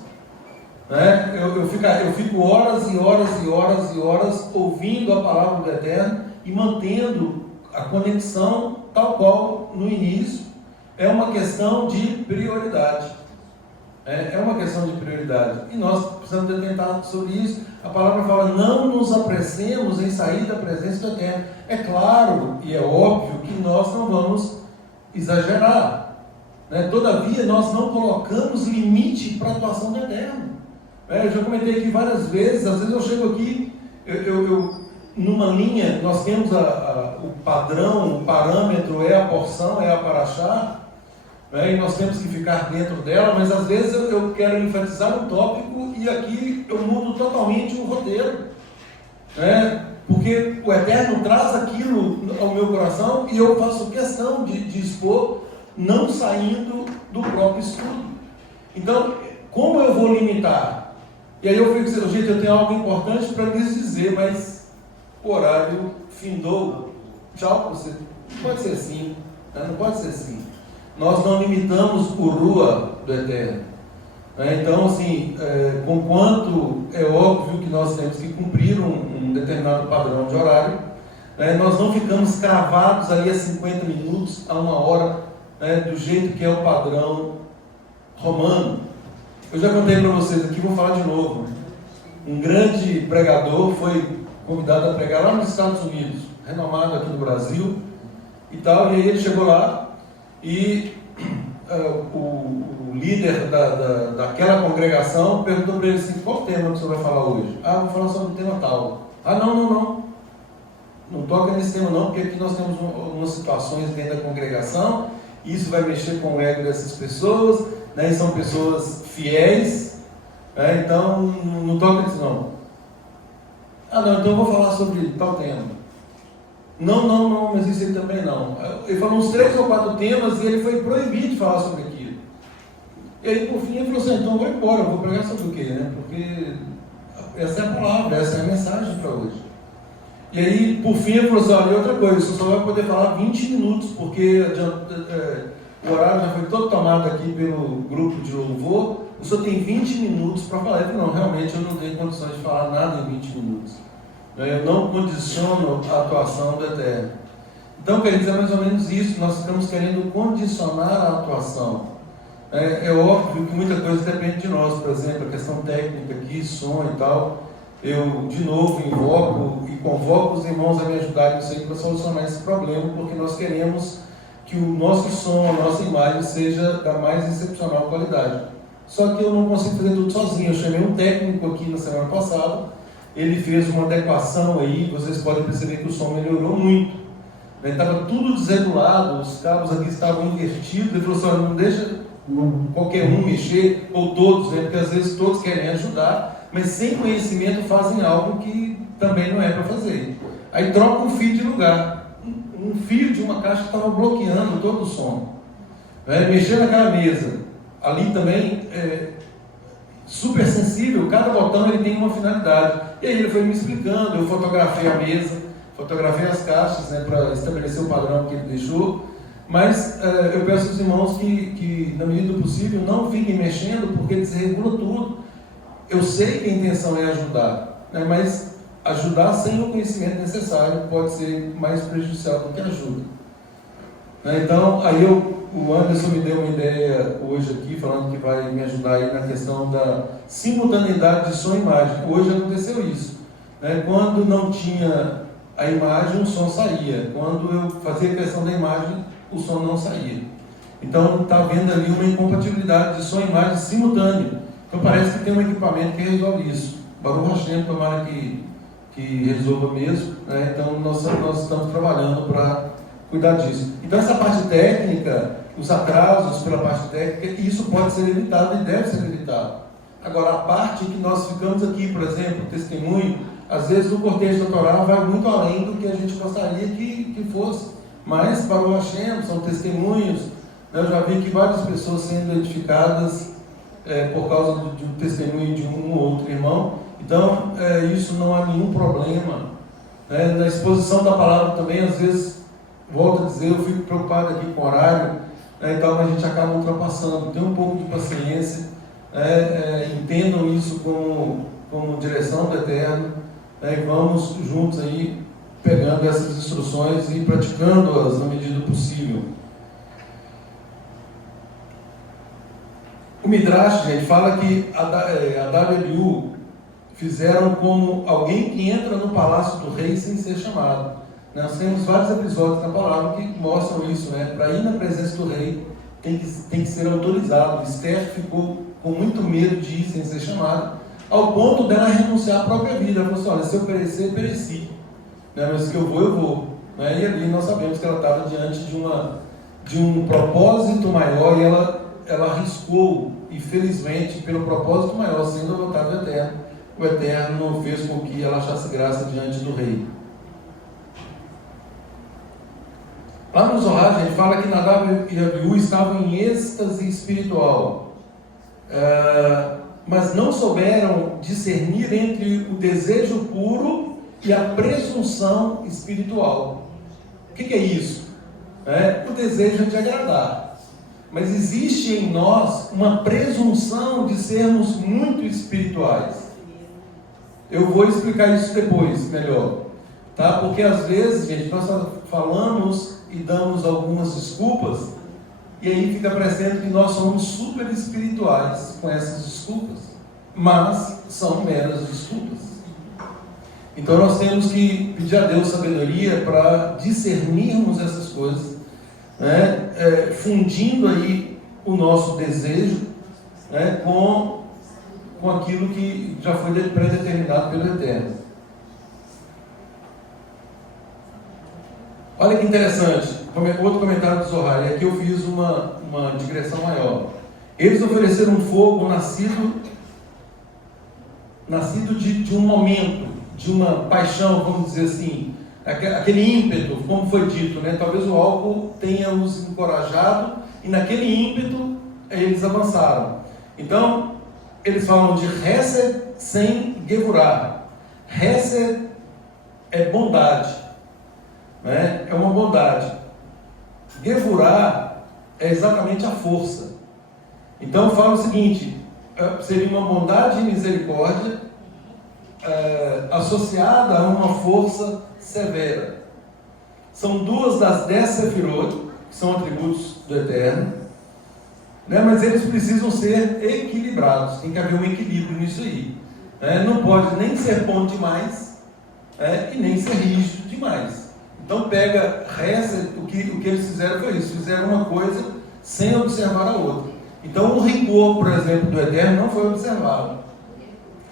Eu fico horas e horas e horas e horas ouvindo a palavra do Eterno e mantendo a conexão tal qual no início. É uma questão de prioridade. É uma questão de prioridade. E nós precisamos atentar sobre isso. A palavra fala, não nos apressemos em sair da presença do Eterno. É claro e é óbvio que nós não vamos exagerar. Todavia, nós não colocamos limite para a atuação do Eterno. Eu já comentei aqui várias vezes, às vezes eu chego aqui, numa linha, nós temos o padrão, o parâmetro é a porção, é a paraxá, e nós temos que ficar dentro dela, mas às vezes eu quero enfatizar um tópico e aqui eu mudo totalmente o roteiro, porque o Eterno traz aquilo ao meu coração e eu faço questão de expor, não saindo do próprio estudo. Então, como eu vou limitar? E aí eu fico dizendo, gente, eu tenho algo importante para lhes dizer, mas o horário findou, tchau para você. Não pode ser assim, né? Não pode ser assim. Nós não limitamos o Rua do Eterno. Então, assim, conquanto é óbvio que nós temos que cumprir um determinado padrão de horário, nós não ficamos cravados ali a 50 minutos, a 1 hora, do jeito que é o padrão romano. Eu já contei para vocês aqui, vou falar de novo. Um grande pregador foi convidado a pregar lá nos Estados Unidos, renomado aqui no Brasil e tal, e aí ele chegou lá e o líder daquela congregação perguntou para ele assim: qual tema que você vai falar hoje? Vou falar sobre o tema tal. Não toca nesse tema não, porque aqui nós temos algumas situações dentro da congregação, e isso vai mexer com o ego dessas pessoas, e são pessoas fiéis, então não toca nisso não. Então eu vou falar sobre tal tema. Não, mas isso aí também não. Ele falou uns 3 ou 4 temas e ele foi proibido de falar sobre aquilo. E aí, por fim, ele falou assim: então eu vou embora, eu vou pregar sobre o quê, né? Porque essa é a palavra, essa é a mensagem para hoje. E aí, por fim, ele falou assim: olha, outra coisa, você só vai poder falar 20 minutos, porque o horário já foi todo tomado aqui pelo grupo de louvor, o senhor tem 20 minutos para falar. Ele falou: não, realmente eu não tenho condições de falar nada em 20 minutos. Eu não condiciono a atuação do Eterno. Então, quer dizer, mais ou menos isso, nós estamos querendo condicionar a atuação. É óbvio que muita coisa depende de nós, por exemplo, a questão técnica aqui, som e tal. Eu, de novo, invoco e convoco os irmãos a me ajudarem nisso aí para solucionar esse problema, porque nós queremos que o nosso som, a nossa imagem seja da mais excepcional qualidade. Só que eu não consigo fazer tudo sozinho. Eu chamei um técnico aqui na semana passada, ele fez uma adequação aí, vocês podem perceber que o som melhorou muito. Estava tudo desregulado, os cabos aqui estavam invertidos. Ele falou assim: não deixa qualquer um mexer, ou todos, porque às vezes todos querem ajudar, mas sem conhecimento fazem algo que também não é para fazer. Aí troca um fio de lugar, um fio de uma caixa que estava bloqueando todo o som. Mexer naquela mesa, ali também super sensível, cada botão ele tem uma finalidade. E aí ele foi me explicando, eu fotografei a mesa, fotografei as caixas, para estabelecer o padrão que ele deixou. Mas eu peço aos irmãos que, na medida do possível, não fiquem mexendo, porque desregula tudo. Eu sei que a intenção é ajudar, mas ajudar sem o conhecimento necessário pode ser mais prejudicial do que ajuda. Então, aí o Anderson me deu uma ideia hoje aqui, falando que vai me ajudar aí na questão da simultaneidade de som e imagem. Hoje aconteceu isso. Quando não tinha a imagem, o som saía. Quando eu fazia a questão da imagem, o som não saía. Então, está havendo ali uma incompatibilidade de som e imagem simultâneo. Então, parece que tem um equipamento que resolve isso. Baruch Hashem, tomara que resolva mesmo. Então, nós estamos trabalhando para cuidar disso. Então, essa parte técnica, os atrasos pela parte técnica, isso pode ser evitado e deve ser evitado. Agora, a parte que nós ficamos aqui, por exemplo, o testemunho, às vezes o cortejo doutoral vai muito além do que a gente gostaria que fosse. Mas, para o Hashem, são testemunhos. Eu já vi que várias pessoas sendo edificadas por causa de um testemunho de um ou outro irmão. Então, isso não há nenhum problema. Na exposição da palavra também, às vezes, volto a dizer, eu fico preocupado aqui com o horário, então a gente acaba ultrapassando. Tenha um pouco de paciência, entendam isso como direção do Eterno, e vamos juntos aí pegando essas instruções e praticando-as na medida do possível. O Midrash, gente, fala que a WBU fizeram como alguém que entra no palácio do rei sem ser chamado. Nós temos vários episódios na palavra que mostram isso, Para ir na presença do rei tem que ser autorizado. Esther ficou com muito medo de ir sem ser chamado, ao ponto dela renunciar à própria vida. Ela falou assim: olha, se eu perecer, pereci. Mas que eu vou. E ali nós sabemos que ela estava diante de um propósito maior, e ela arriscou, e felizmente, pelo propósito maior, sendo a vontade do Eterno, o Eterno fez com que ela achasse graça diante do rei. Lá no Zohar, a gente fala que Nadab e Abiú estavam em êxtase espiritual, mas não souberam discernir entre o desejo puro e a presunção espiritual. O que é isso? O desejo de agradar. Mas existe em nós uma presunção de sermos muito espirituais. Eu vou explicar isso depois, melhor. Tá? Porque às vezes, gente, nós falamos e damos algumas desculpas, e aí fica parecendo que nós somos super espirituais com essas desculpas. Mas são meras desculpas. Então nós temos que pedir a Deus sabedoria para discernirmos essas coisas, fundindo aí o nosso desejo, com aquilo que já foi predeterminado pelo Eterno. Olha que interessante, outro comentário do Zohar, e aqui eu fiz uma digressão maior. Eles ofereceram um fogo nascido de um momento, de uma paixão, vamos dizer assim, aquele ímpeto, como foi dito, talvez o álcool tenha os encorajado, e naquele ímpeto eles avançaram. Então, eles falam de Hesed sem Gevurah. Hesed é bondade, é uma bondade. Gevurah é exatamente a força. Então, fala o seguinte, seria uma bondade e misericórdia associada a uma força severa. São 2 das 10 Sefirot, que são atributos do Eterno, mas eles precisam ser equilibrados. Tem que haver um equilíbrio nisso aí. Não pode nem ser bom demais e nem ser rígido demais. Então pega o que eles fizeram foi isso, fizeram uma coisa sem observar a outra. Então o rigor, por exemplo, do Eterno não foi observado.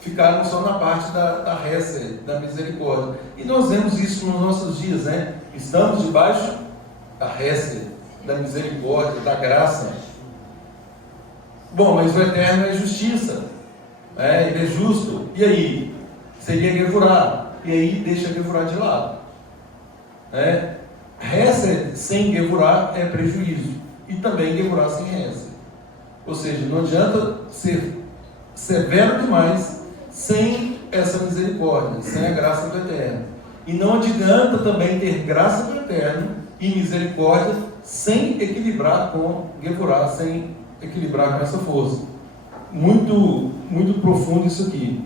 Ficaram só na parte da Hesed, da misericórdia. E nós vemos isso nos nossos dias, Estamos debaixo da Hesed, da misericórdia, da graça. Bom, mas o Eterno é justiça, ele é justo. E aí? Seria Gevurah. E aí deixa Gevurah de lado. Hesed sem Gevurah é prejuízo. E também Gevurah sem Hesed. Ou seja, não adianta ser severo demais sem essa misericórdia, sem a graça do Eterno. E não adianta também ter graça do Eterno e misericórdia sem equilibrar com Gevurah, sem equilibrar com essa força. Muito, muito profundo isso aqui.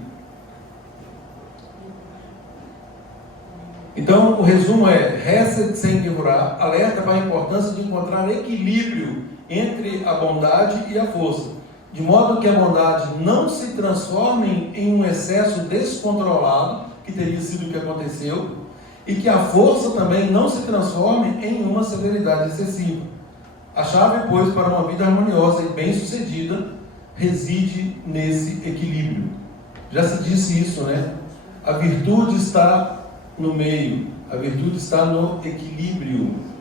Então, o resumo é: Hesed sem Gevurah alerta para a importância de encontrar equilíbrio entre a bondade e a força, de modo que a bondade não se transforme em um excesso descontrolado, que teria sido o que aconteceu, e que a força também não se transforme em uma severidade excessiva. A chave, pois, para uma vida harmoniosa e bem-sucedida reside nesse equilíbrio. Já se disse isso, A virtude está no meio, a virtude está no equilíbrio.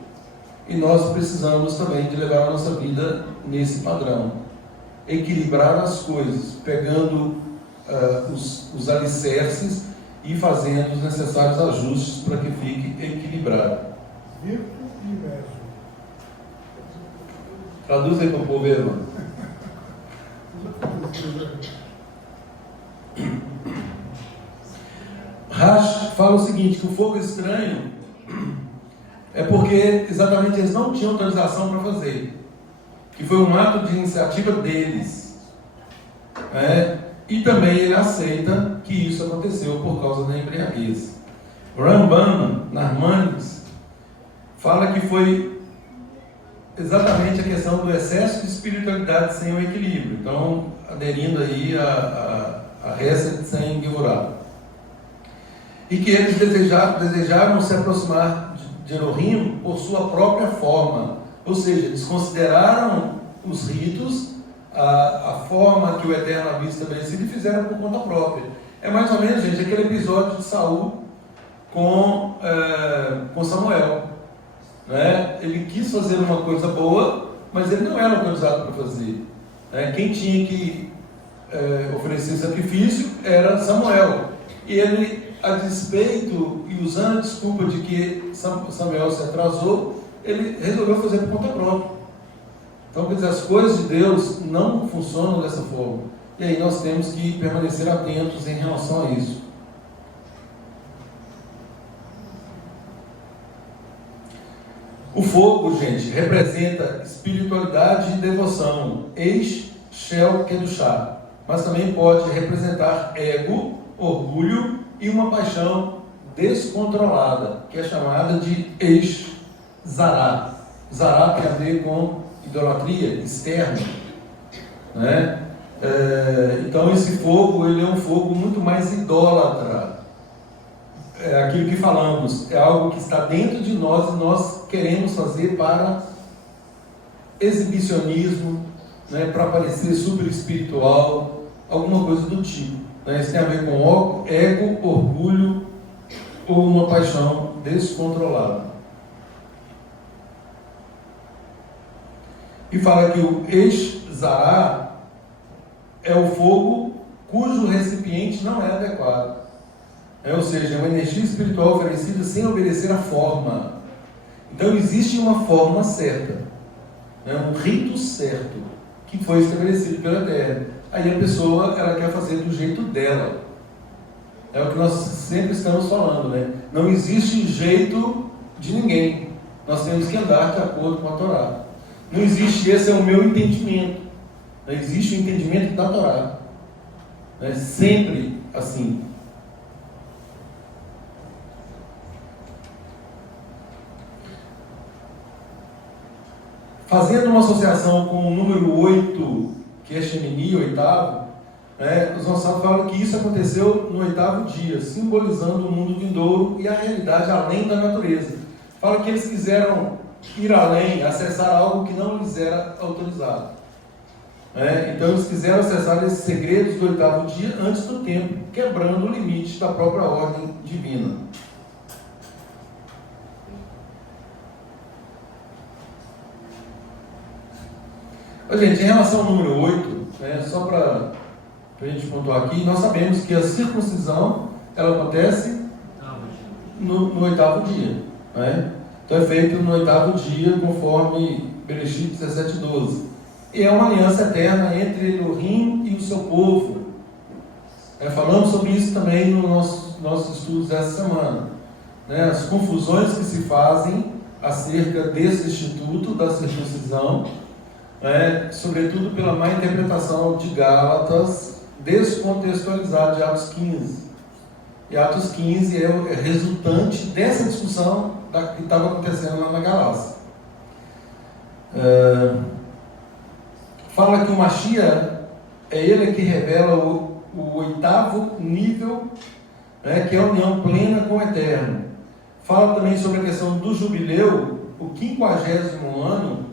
E nós precisamos também de levar a nossa vida nesse padrão. Equilibrar as coisas, pegando os alicerces e fazendo os necessários ajustes para que fique equilibrado. Virtude e verso. Traduz aí para o povo, irmão. Rash fala o seguinte, que o fogo estranho é porque exatamente eles não tinham autorização para fazer, que foi um ato de iniciativa deles, e também ele aceita que isso aconteceu por causa da embriaguez. Ramban, Narmanides, fala que foi exatamente a questão do excesso de espiritualidade sem o equilíbrio, então aderindo aí a Hesed sem Gevurah. E que eles desejaram se aproximar de Elohim por sua própria forma, ou seja, eles consideraram os ritos, a forma que o Eterno havia estabelecido e fizeram por conta própria. É mais ou menos, gente, aquele episódio de Saul com Samuel. Ele quis fazer uma coisa boa, mas ele não era autorizado para fazer. Quem tinha que oferecer sacrifício era Samuel. E ele, a despeito e usando a desculpa de que Samuel se atrasou, ele resolveu fazer por conta própria. Então, quer dizer, as coisas de Deus não funcionam dessa forma. E aí nós temos que permanecer atentos em relação a isso. O fogo, gente, representa espiritualidade e devoção, Eish Shel Kedushá, mas também pode representar ego, orgulho e uma paixão descontrolada, que é chamada de Eish Zará. Zará tem a ver com idolatria externa, né? Então esse fogo, ele é um fogo muito mais idólatra. É aquilo que falamos, é algo que está dentro de nós e nós queremos fazer para exibicionismo, né, para parecer super espiritual, alguma coisa do tipo, né? Isso tem a ver com ego, orgulho ou uma paixão descontrolada. E fala que o Eish Zará é o fogo cujo recipiente não é adequado. Ou seja, é uma energia espiritual oferecida sem obedecer à forma. Então existe uma forma certa, né? Um rito certo, que foi estabelecido pela Eterno. Aí a pessoa, ela quer fazer do jeito dela. É o que nós sempre estamos falando, né? Não existe jeito de ninguém. Nós temos que andar de acordo com a Torá. Não existe, esse é o meu entendimento. Não existe o entendimento da Torá. É sempre assim. Fazendo uma associação com o número 8, que é Shemini, oitavo, né, os nossos sábios falam que isso aconteceu no 8º dia, simbolizando o mundo vindouro e a realidade além da natureza. Fala que eles quiseram ir além, acessar algo que não lhes era autorizado. Então eles quiseram acessar esses segredos do 8º dia antes do tempo, quebrando o limite da própria ordem divina. Gente, em relação ao número 8, só para a gente pontuar aqui, nós sabemos que a circuncisão ela acontece no 8º dia. Né? Então é feito no 8º dia, conforme Bereshit 17:12. E é uma aliança eterna entre Elohim e o seu povo. Falamos sobre isso também nos nossos estudos dessa semana. As confusões que se fazem acerca desse instituto da circuncisão, sobretudo pela má interpretação de Gálatas, descontextualizada de Atos 15. E Atos 15 é resultante dessa discussão que estava acontecendo lá na Galácia. Fala que o Mashiach é ele que revela o 8º nível, que é a união plena com o Eterno. Fala também sobre a questão do jubileu, o 50º ano,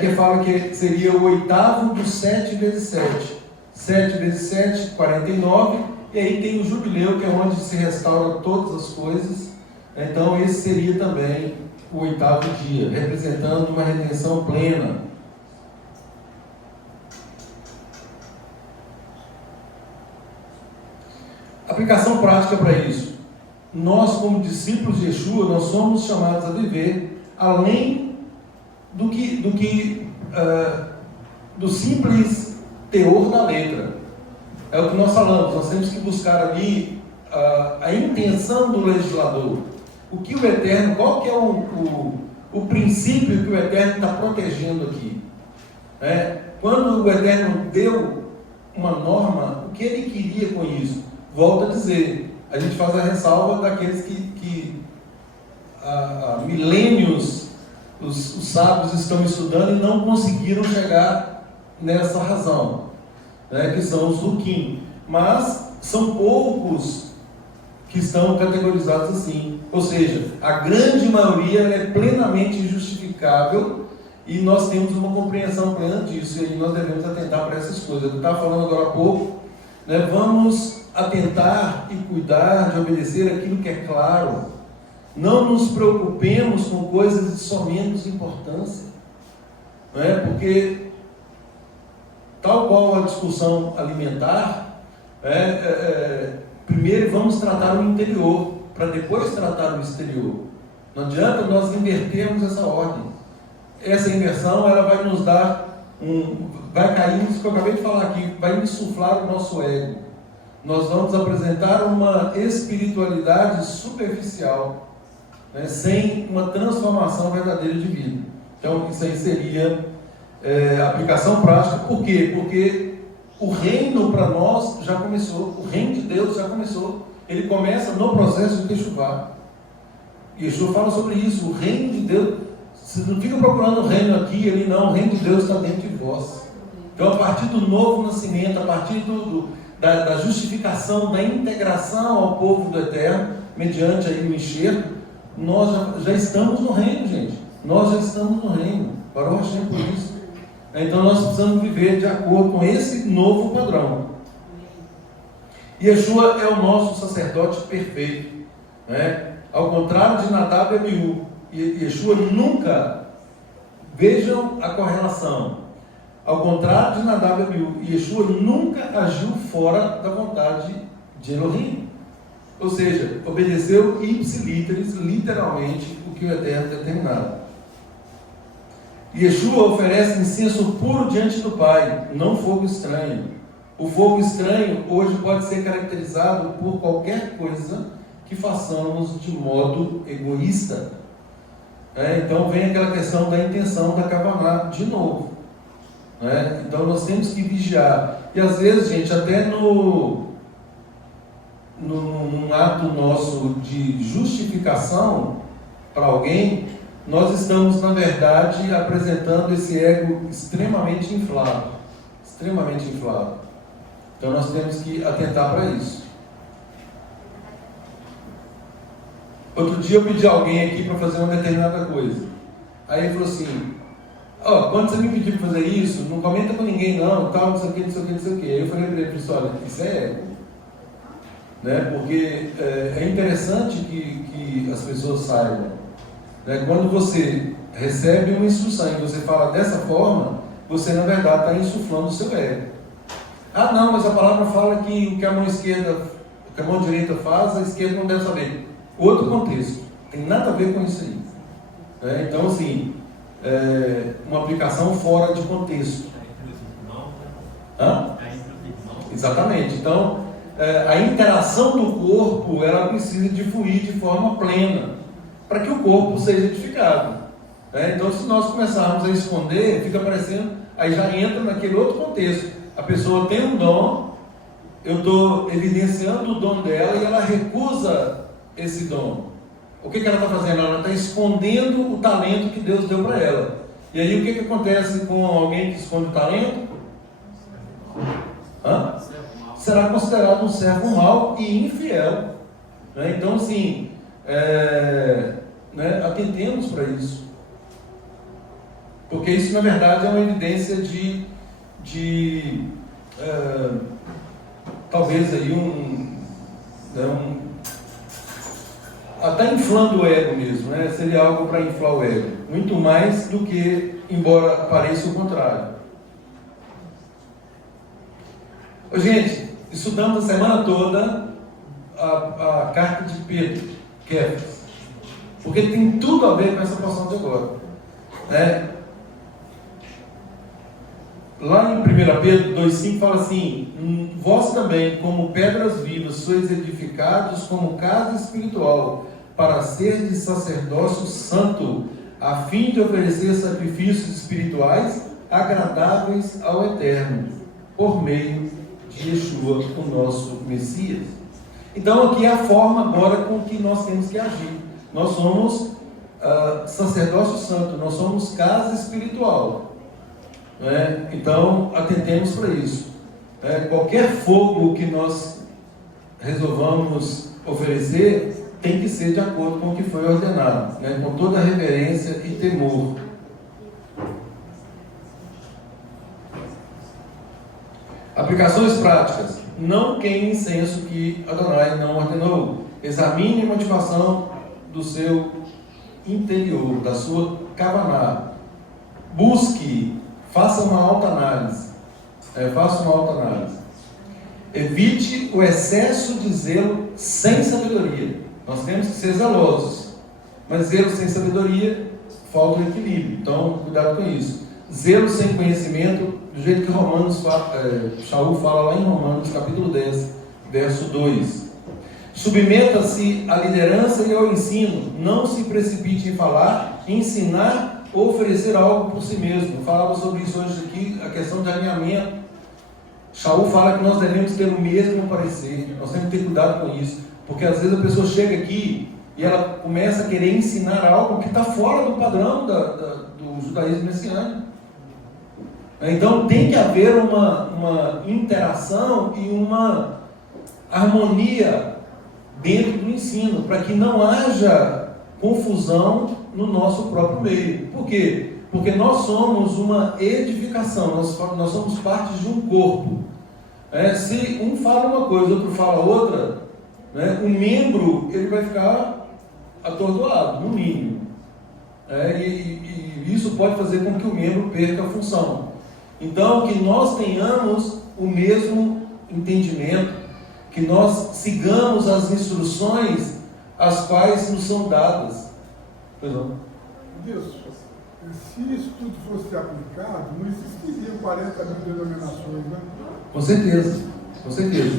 que fala que seria o 8º do 7 vezes 7. 7 vezes 7, 49, e aí tem o jubileu, que é onde se restaura todas as coisas. Então esse seria também o 8º dia, representando uma redenção plena. Aplicação prática para isso. Nós, como discípulos de Yeshua, nós somos chamados a viver além do simples teor da letra. É o que nós falamos, nós temos que buscar ali a intenção do legislador. O que o Eterno, qual que é o princípio que o Eterno está protegendo aqui? Quando o Eterno deu uma norma, o que ele queria com isso? Volto a dizer, a gente faz a ressalva daqueles que há milênios os sábios estão estudando e não conseguiram chegar nessa razão, que são os Hukim. Mas são poucos que estão categorizados assim. Ou seja, a grande maioria é plenamente justificável e nós temos uma compreensão plena disso. E aí nós devemos atentar para essas coisas. Eu estava falando agora há pouco, vamos atentar e cuidar de obedecer aquilo que é claro. Não nos preocupemos com coisas de só menos importância. Porque, tal qual a discussão alimentar, primeiro vamos tratar o interior, para depois tratar o exterior. Não adianta nós invertermos essa ordem. Essa inversão ela vai nos dar vai cair nisso que eu acabei de falar aqui, vai insuflar o nosso ego. Nós vamos apresentar uma espiritualidade superficial. né, sem uma transformação verdadeira de vida. Então, isso aí seria aplicação prática. Por quê? Porque o reino para nós já começou, o reino de Deus já começou. Ele começa no processo de Teshuvá. Yeshua fala sobre isso, o reino de Deus. Você não fica procurando o reino aqui, ali não, o reino de Deus está dentro de vós. Então, a partir do novo nascimento, a partir da justificação, da integração ao povo do Eterno, mediante aí o enxerto, nós já estamos no reino, gente. Nós já estamos no reino. Para o Hashem por isso. Então, nós precisamos viver de acordo com esse novo padrão. Yeshua é o nosso sacerdote perfeito, né? Ao contrário de Nadab e Abiú, Yeshua nunca, vejam a correlação, ao contrário de Nadab e Abiú, Yeshua nunca agiu fora da vontade de Elohim, ou seja, obedeceu ipsiliteris, literalmente, o que o Eterno determinava. Yeshua oferece incenso puro diante do Pai, não fogo estranho. O fogo estranho hoje pode ser caracterizado por qualquer coisa que façamos de modo egoísta. Então vem aquela questão da intenção da Kavaná de novo. Então nós temos que vigiar. E às vezes, gente, até num ato nosso de justificação para alguém, nós estamos, na verdade, apresentando esse ego extremamente inflado. Extremamente inflado. Então nós temos que atentar para isso. Outro dia eu pedi a alguém aqui para fazer uma determinada coisa. Aí ele falou assim: quando você me pediu para fazer isso, não comenta com ninguém não, tal, não sei o que, não sei o que, não sei o que. Aí eu falei para ele, olha, isso é ego. Porque é interessante que as pessoas saibam. Quando você recebe uma instrução e você fala dessa forma, você na verdade está insuflando o seu ego. Ah não, mas a palavra fala que o que a mão esquerda, o que a mão direita faz, a esquerda não deve saber. Outro contexto, tem nada a ver com isso aí. Então assim, uma aplicação fora de contexto. Exatamente. Então, a interação do corpo, ela precisa de fluir de forma plena, para que o corpo seja edificado. Então, se nós começarmos a esconder, fica parecendo, aí já entra naquele outro contexto. A pessoa tem um dom, eu estou evidenciando o dom dela e ela recusa esse dom. O que ela está fazendo? Ela está escondendo o talento que Deus deu para ela. E aí o que acontece com alguém que esconde o talento? Será considerado um servo mau e infiel. Então, assim, atentemos para isso. Porque isso, na verdade, é uma evidência de talvez aí até inflando o ego mesmo, seria algo para inflar o ego, muito mais do que, embora pareça o contrário. Gente, estudamos a semana toda a carta de Pedro, Kéfas, porque tem tudo a ver com essa porção de agora. Lá em 1 Pedro 2,5 fala assim: vós também, como pedras vivas, sois edificados como casa espiritual, para serdes sacerdócio santo, a fim de oferecer sacrifícios espirituais agradáveis ao Eterno, por meio de Yeshua, o nosso Messias. Então aqui é a forma agora com que nós temos que agir. Nós somos sacerdócio santo, nós somos casa espiritual. Então atentemos para isso. Qualquer fogo que nós resolvamos oferecer tem que ser de acordo com o que foi ordenado, com toda reverência e temor. Aplicações práticas. Não queime incenso que Adonai não ordenou. Examine a motivação do seu interior, da sua kavaná. Busque, faça uma autoanálise. Evite o excesso de zelo sem sabedoria. Nós temos que ser zelosos, mas zelo sem sabedoria falta o equilíbrio. Então, cuidado com isso. Zelo sem conhecimento, do jeito que Shaul fala lá em Romanos, capítulo 10, verso 2. Submeta-se à liderança e ao ensino. Não se precipite em falar, ensinar ou oferecer algo por si mesmo. Eu falava sobre isso hoje aqui, a questão de alinhamento. Shaul fala que nós devemos ter o mesmo parecer. Nós temos que ter cuidado com isso. Porque às vezes a pessoa chega aqui e ela começa a querer ensinar algo que está fora do padrão do judaísmo messiânico. Então tem que haver uma interação e uma harmonia dentro do ensino, para que não haja confusão no nosso próprio meio. Por quê? Porque nós somos uma edificação, nós somos parte de um corpo. Se um fala uma coisa, outro fala outra, o membro ele vai ficar atordoado, no mínimo. E isso pode fazer com que o membro perca a função. Então, que nós tenhamos o mesmo entendimento, que nós sigamos as instruções as quais nos são dadas. Pois não? Deus, se isso tudo fosse aplicado, não existiriam 40 mil denominações, né? Com certeza, com certeza.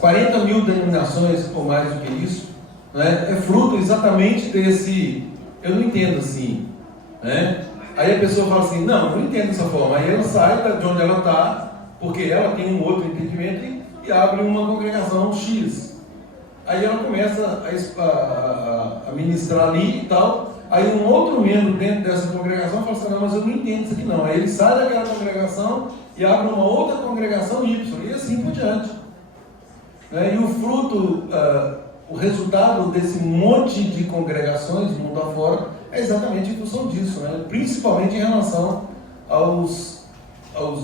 40 mil denominações ou mais do que isso, é fruto exatamente desse, eu não entendo assim, Aí a pessoa fala assim, não, eu não entendo dessa forma. Aí ela sai de onde ela está, porque ela tem um outro entendimento e abre uma congregação X. Aí ela começa a ministrar ali e tal. Aí um outro membro dentro dessa congregação fala assim, não, mas eu não entendo isso aqui não. Aí ele sai daquela congregação e abre uma outra congregação Y, e assim por diante. E o fruto, o resultado desse monte de congregações mundo afora é exatamente em função disso, principalmente em relação aos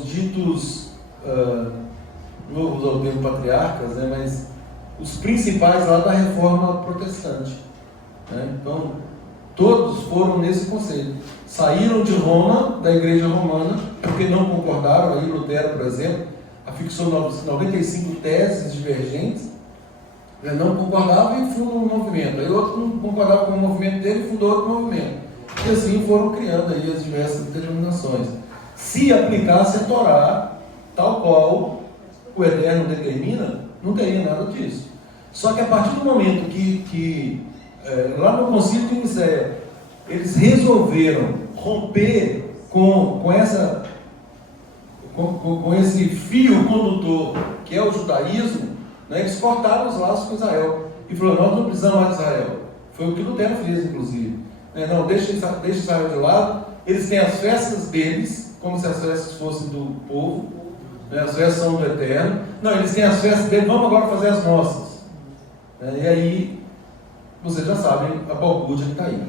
ditos, não vou usar o termo patriarcas, mas os principais lá da reforma protestante. Então, todos foram nesse conceito. Saíram de Roma, da igreja romana, porque não concordaram. Aí Lutero, por exemplo, afixou 95 teses divergentes, não concordava e fundou um movimento. Aí outro não concordava com o movimento dele e fundou outro movimento. E assim foram criando aí as diversas denominações. Se aplicasse a Torá, tal qual o Eterno determina, não teria nada disso. Só que a partir do momento que lá no Concílio de Nicéia, eles resolveram romper com esse fio condutor que é o judaísmo, eles cortaram os laços com Israel e falaram, nós não precisamos mais de Israel. Foi o que Lutero fez, inclusive. Não, deixa Israel de lado. Eles têm as festas deles, como se as festas fossem do povo, as festas são do Eterno. Não, eles têm as festas deles, vamos agora fazer as nossas. E aí, vocês já sabem a balbúrdia que está aí.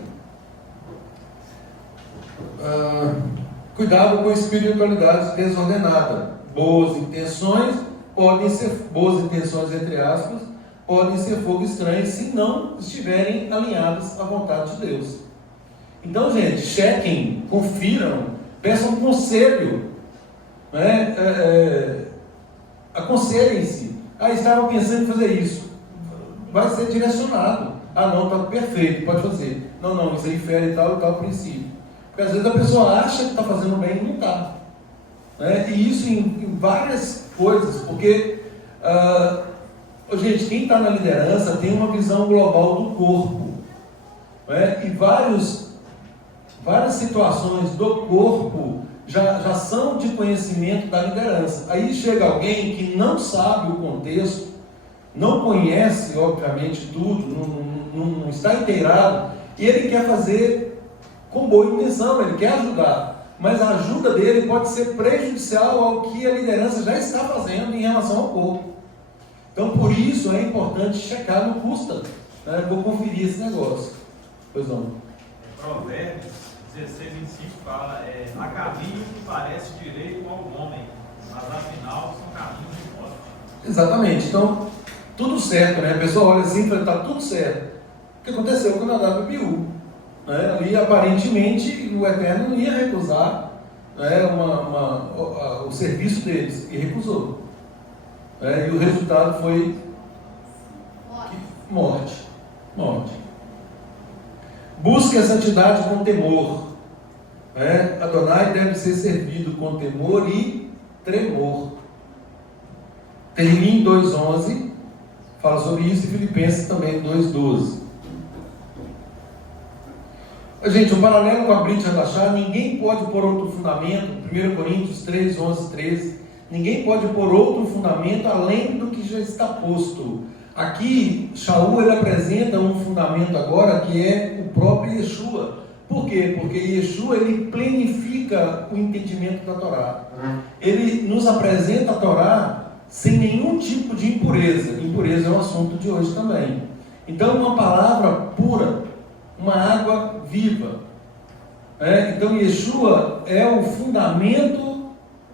Cuidado com a espiritualidade desordenada. Boas intenções, entre aspas, podem ser fogo estranho se não estiverem alinhadas à vontade de Deus. Então, gente, chequem, confiram, peçam conselho, aconselhem-se. Estavam pensando em fazer isso. Vai ser direcionado. Não, está perfeito, pode fazer. Não, isso aí fere tal e tal princípio. Porque às vezes a pessoa acha que está fazendo bem e não está. E isso em várias coisas, porque, gente, quem está na liderança tem uma visão global do corpo. E várias situações do corpo já são de conhecimento da liderança. Aí chega alguém que não sabe o contexto, não conhece, obviamente, tudo, não está inteirado, e ele quer fazer com boa intenção, ele quer ajudar, mas a ajuda dele pode ser prejudicial ao que a liderança já está fazendo em relação ao corpo. Então, por isso é importante checar, não custa, vou conferir esse negócio. Pois não. Provérbios 16:25 fala, há caminho que parece direito ao homem, mas afinal são caminhos de morte. Exatamente. Então, tudo certo, A pessoa olha assim e fala, está tudo certo. O que aconteceu com Nadab e Abiú? Ali, aparentemente, o Eterno não ia recusar o serviço deles, e recusou. E o resultado foi morte. Busque a santidade com temor. Adonai deve ser servido com temor e tremor. Tehillim 2:11 fala sobre isso, e Filipenses também 2:12. Gente, um paralelo com a Brit Hadashah, ninguém pode pôr outro fundamento, 1 Coríntios 3, 11, 13, ninguém pode pôr outro fundamento além do que já está posto. Aqui, Shaul ele apresenta um fundamento agora que é o próprio Yeshua. Por quê? Porque Yeshua ele plenifica o entendimento da Torá. Ele nos apresenta a Torá sem nenhum tipo de impureza. Impureza é um assunto de hoje também. Então, uma palavra pura, uma água viva. Então, Yeshua é o fundamento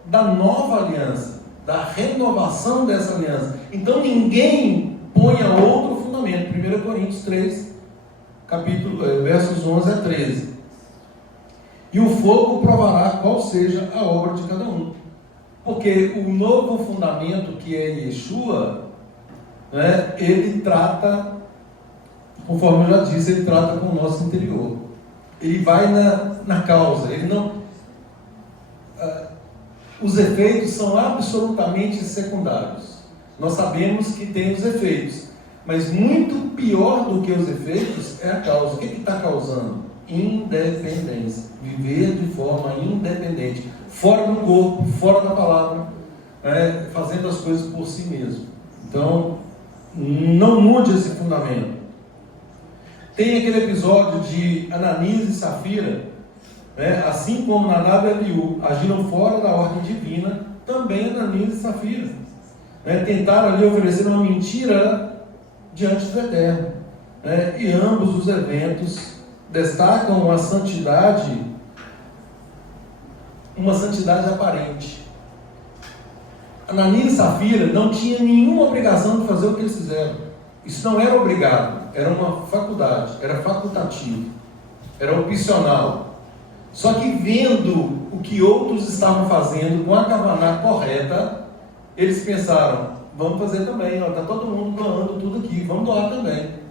da nova aliança, da renovação dessa aliança. Então, ninguém ponha outro fundamento. 1 Coríntios 3, versos 11 a 13. E o fogo provará qual seja a obra de cada um. Porque o novo fundamento que é Yeshua, ele trata, conforme eu já disse, ele trata com o nosso interior. Ele vai na causa. Ele não, os efeitos são absolutamente secundários. Nós sabemos que tem os efeitos, mas muito pior do que os efeitos é a causa. O que está causando? Independência. Viver de forma independente, fora do corpo, fora da palavra, fazendo as coisas por si mesmo. Então, não mude esse fundamento. Tem aquele episódio de Ananias e Safira, assim como Nadab e Abiú agiram fora da ordem divina, também Ananias e Safira tentaram ali oferecer uma mentira diante do Eterno, e ambos os eventos destacam uma santidade aparente. Ananias e Safira não tinham nenhuma obrigação de fazer o que eles fizeram. Isso não era obrigado, era uma faculdade, era facultativo, era opcional. Só que vendo o que outros estavam fazendo com a kavaná correta, eles pensaram, vamos fazer também, está todo mundo doando tudo aqui, vamos doar também.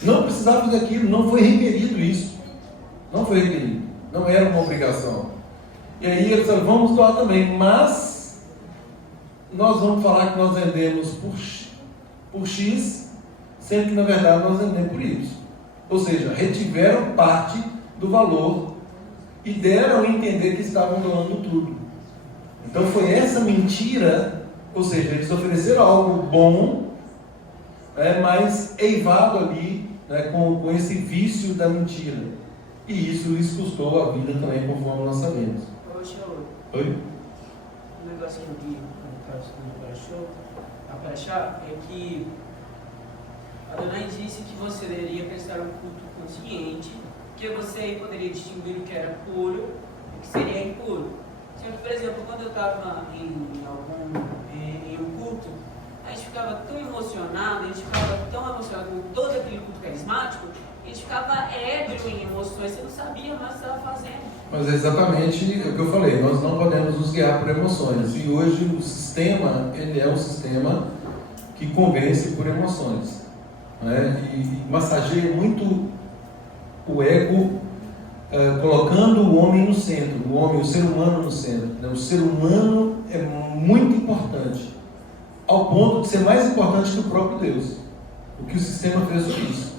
Não precisava fazer aquilo, não foi requerido isso. Não foi requerido, não era uma obrigação. E aí eles falaram, vamos doar também, mas nós vamos falar que nós vendemos por X, sendo que na verdade nós vendemos por Y. Ou seja, retiveram parte do valor e deram a entender que estavam doando tudo. Então foi essa mentira, ou seja, eles ofereceram algo bom, mas eivado ali, com esse vício da mentira. E isso lhes custou a vida também, conforme nós sabemos. Oi? Um negócio que eu vi no caso do Aparachá é que Adonai disse que você deveria prestar um culto consciente, que você aí poderia distinguir o que era puro e o que seria impuro. Só que, por exemplo, quando eu estava em um culto, a gente ficava tão emocionado, com todo aquele culto carismático, a gente ficava ébrio em emoções, você não sabia mais o que estava fazendo. Mas é exatamente o que eu falei, nós não podemos nos guiar por emoções. E hoje o sistema, ele é um sistema que convence por emoções. E massageia muito o ego, colocando o homem no centro, o ser humano no centro. O ser humano é muito importante, ao ponto de ser mais importante que o próprio Deus. O que o sistema fez sobre isso.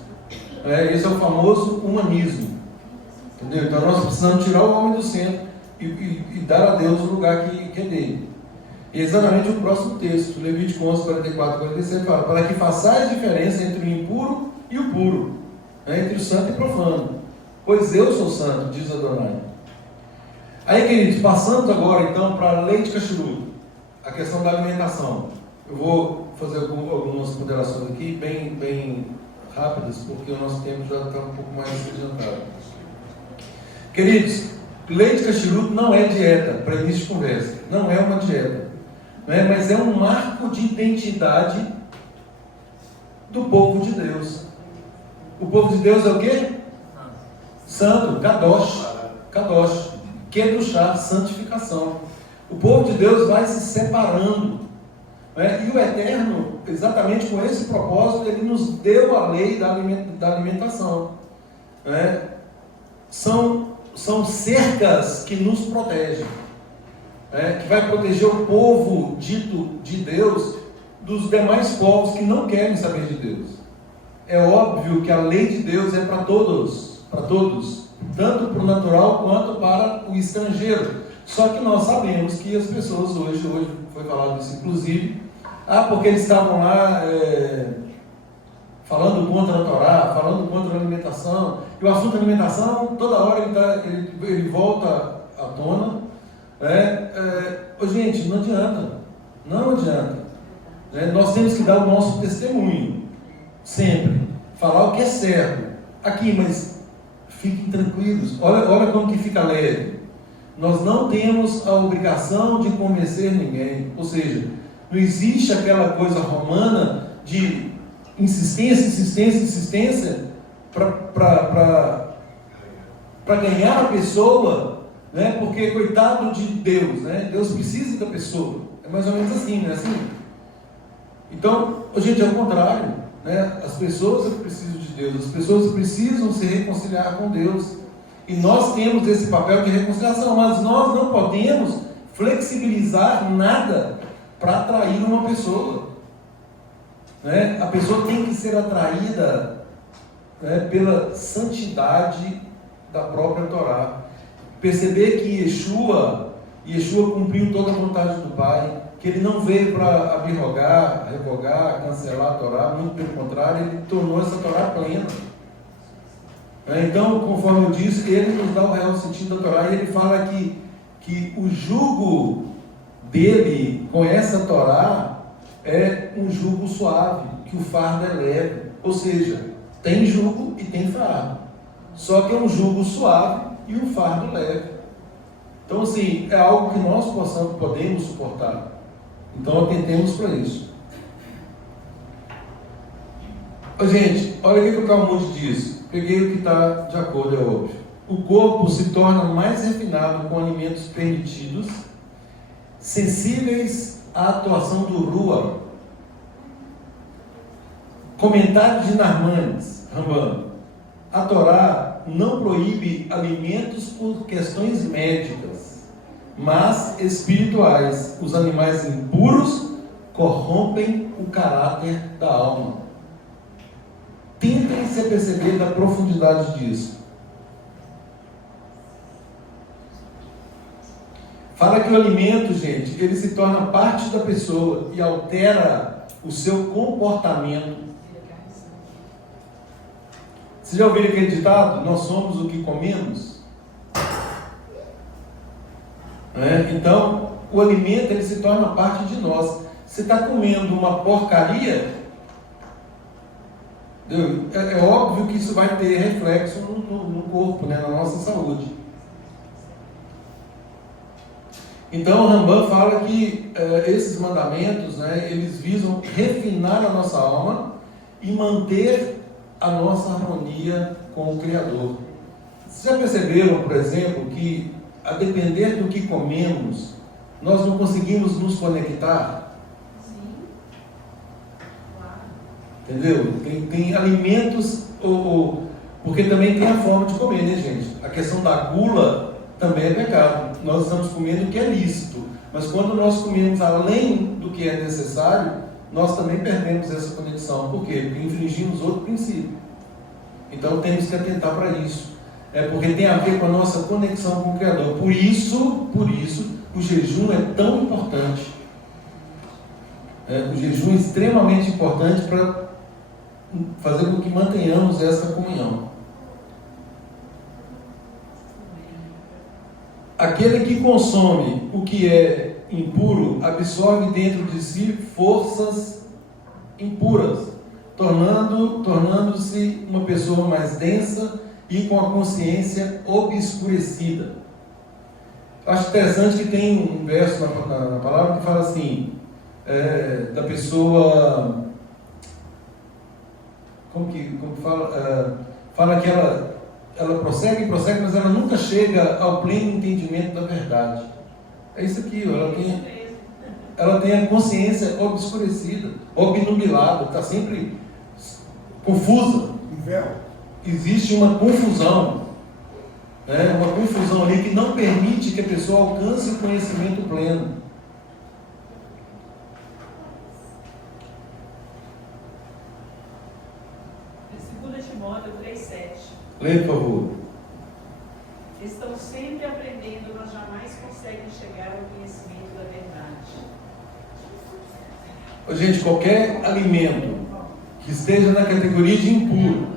Esse é o famoso humanismo. Entendeu? Então nós precisamos tirar o homem do centro e dar a Deus o lugar que é dele. E exatamente o próximo texto, Levítico 11, 44 e 46, fala: para que façais diferença entre o impuro e o puro, entre o santo e o profano, pois eu sou santo, diz Adonai. Aí, queridos, passamos agora então para a lei de Kashrut, a questão da alimentação. Eu vou fazer algumas ponderações aqui, bem rápidas, porque o nosso tempo já está um pouco mais adiantado. Queridos, lei de Kashrut não é dieta, para início de conversa, não é uma dieta, mas é um marco de identidade do povo de Deus. O povo de Deus é o quê? Santo, Kadosh, Kedushá, santificação. O povo de Deus vai se separando, e o Eterno, exatamente com esse propósito, ele nos deu a lei da alimentação. São cercas que nos protegem, que vai proteger o povo dito de Deus dos demais povos que não querem saber de Deus. É óbvio que a lei de Deus é para todos, tanto para o natural quanto para o estrangeiro. Só que nós sabemos que as pessoas hoje foi falado isso inclusive, porque eles estavam lá falando contra a Torá, falando contra a alimentação, e o assunto da alimentação, toda hora ele volta à tona. Gente, não adianta. Nós temos que dar o nosso testemunho, sempre, falar o que é certo. Aqui, mas fiquem tranquilos, olha como que fica leve. Nós não temos a obrigação de convencer ninguém, ou seja, não existe aquela coisa romana de insistência para ganhar a pessoa, porque coitado de Deus, Deus precisa da pessoa, é mais ou menos assim, não é assim? Então, gente, é o contrário, as pessoas precisam de Deus, as pessoas precisam se reconciliar com Deus, e nós temos esse papel de reconciliação, mas nós não podemos flexibilizar nada para atrair uma pessoa. A pessoa tem que ser atraída pela santidade da própria Torá. Perceber que Yeshua cumpriu toda a vontade do Pai, que ele não veio para abrogar, revogar, cancelar a Torá, muito pelo contrário, ele tornou essa Torá plena. Então, conforme eu disse, ele nos dá o real sentido da Torá, e ele fala que o jugo dele com essa Torá é um jugo suave, que o fardo é leve. Ou seja, tem jugo e tem fardo. Só que é um jugo suave e um fardo leve. Então, assim, é algo que nós podemos suportar. Então, atentemos para isso. Gente, olha o que o Talmud diz. Peguei o que está de acordo, é óbvio. O corpo se torna mais refinado com alimentos permitidos, sensíveis à atuação do Rua. Comentário de Rambam. A Torá não proíbe alimentos por questões médicas, mas espirituais. Os animais impuros corrompem o caráter da alma. Tentem se aperceber da profundidade disso. Fala que o alimento, gente, ele se torna parte da pessoa e altera o seu comportamento. Vocês já ouviram aquele ditado? Nós somos o que comemos. Então, o alimento ele se torna parte de nós. Você está comendo uma porcaria, é óbvio que isso vai ter reflexo no corpo, na nossa saúde. Então, o Rambam fala que esses mandamentos, eles visam refinar a nossa alma e manter a nossa harmonia com o Criador. Vocês já perceberam, por exemplo, que a depender do que comemos, nós não conseguimos nos conectar? Sim. Claro. Entendeu? Tem alimentos, porque também tem a forma de comer, gente? A questão da gula também é pecado. Nós estamos comendo o que é lícito, mas quando nós comemos além do que é necessário, nós também perdemos essa conexão. Por quê? Porque infringimos outro princípio. Então temos que atentar para isso. Porque tem a ver com a nossa conexão com o Criador. Por isso, o jejum é tão importante. O jejum é extremamente importante para fazer com que mantenhamos essa comunhão. Aquele que consome o que é impuro absorve dentro de si forças impuras, tornando-se uma pessoa mais densa e com a consciência obscurecida. Acho interessante que tem um verso na palavra que fala assim, da pessoa, como fala? Fala que ela prossegue, mas ela nunca chega ao pleno entendimento da verdade. É isso aqui, ela tem a consciência obscurecida, obnubilada, está sempre confusa. Existe uma confusão, uma confusão ali que não permite que a pessoa alcance o conhecimento pleno. Timóteo 3,7. Leia, por favor. Estão sempre aprendendo, mas jamais conseguem chegar ao conhecimento da verdade. Gente, qualquer alimento que esteja na categoria de impuro,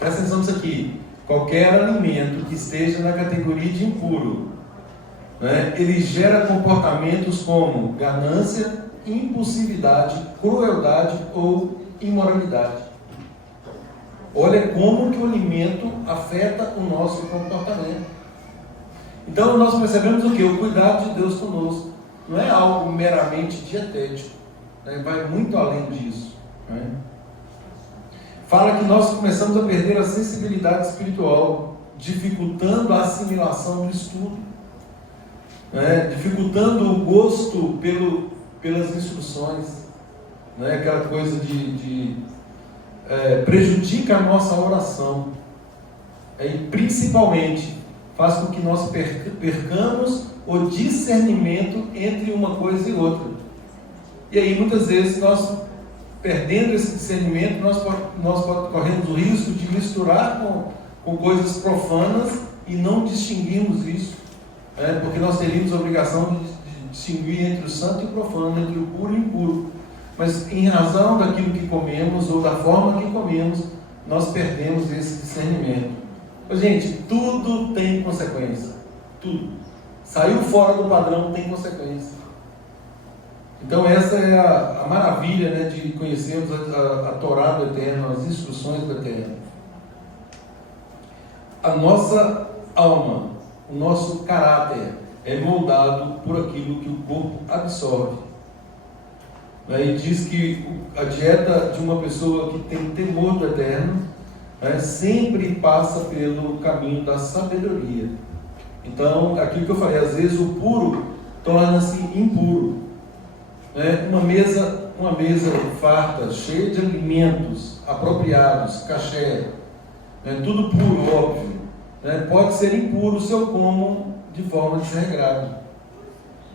presta atenção nisso aqui, qualquer alimento que esteja na categoria de impuro, né, ele gera comportamentos como ganância, impulsividade, crueldade ou imoralidade. Olha como que o alimento afeta o nosso comportamento. Então nós percebemos o que? O cuidado de Deus conosco. Não é algo meramente dietético, né? Vai muito além disso, né? Fala que nós começamos a perder a sensibilidade espiritual, dificultando a assimilação do estudo, né? Dificultando o gosto pelas instruções, né? Aquela coisa prejudica a nossa oração, e principalmente faz com que nós percamos o discernimento entre uma coisa e outra. E aí muitas vezes nós, perdendo esse discernimento, nós corremos o risco de misturar com coisas profanas e não distinguirmos isso, né? Porque nós teríamos a obrigação de distinguir entre o santo e o profano, entre o puro e o impuro. Mas em razão daquilo que comemos ou da forma que comemos, nós perdemos esse discernimento. Gente, tudo tem consequência. Tudo. Saiu fora do padrão, tem consequência. Então essa é a maravilha, né, de conhecermos a Torá do Eterno, as instruções do Eterno. A nossa alma, o nosso caráter é moldado por aquilo que o corpo absorve. E diz que a dieta de uma pessoa que tem temor do Eterno, né, sempre passa pelo caminho da sabedoria. Então, aquilo que eu falei, às vezes o puro torna-se impuro, né? Uma mesa farta, cheia de alimentos apropriados, caché, né? Tudo puro, óbvio, né? Pode ser impuro se eu como de forma desregrada,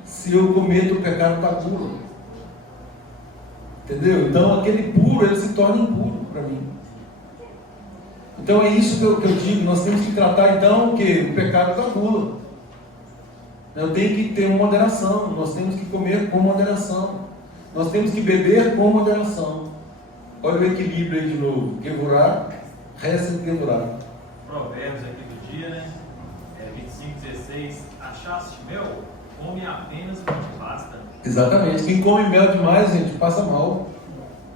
se eu cometo o pecado da gula. Entendeu? Então aquele puro, ele se torna impuro para mim. Então é isso que eu digo, nós temos que tratar então o que? O pecado da gula. Eu tenho que ter uma moderação, nós temos que comer com moderação, nós temos que beber com moderação. Olha o equilíbrio aí de novo, Gevurah, resta de Gevurah. Provérbios aqui do dia, né? 25:16, achaste mel? Come apenas o que te basta. Exatamente, Quem come mel demais, gente, passa mal.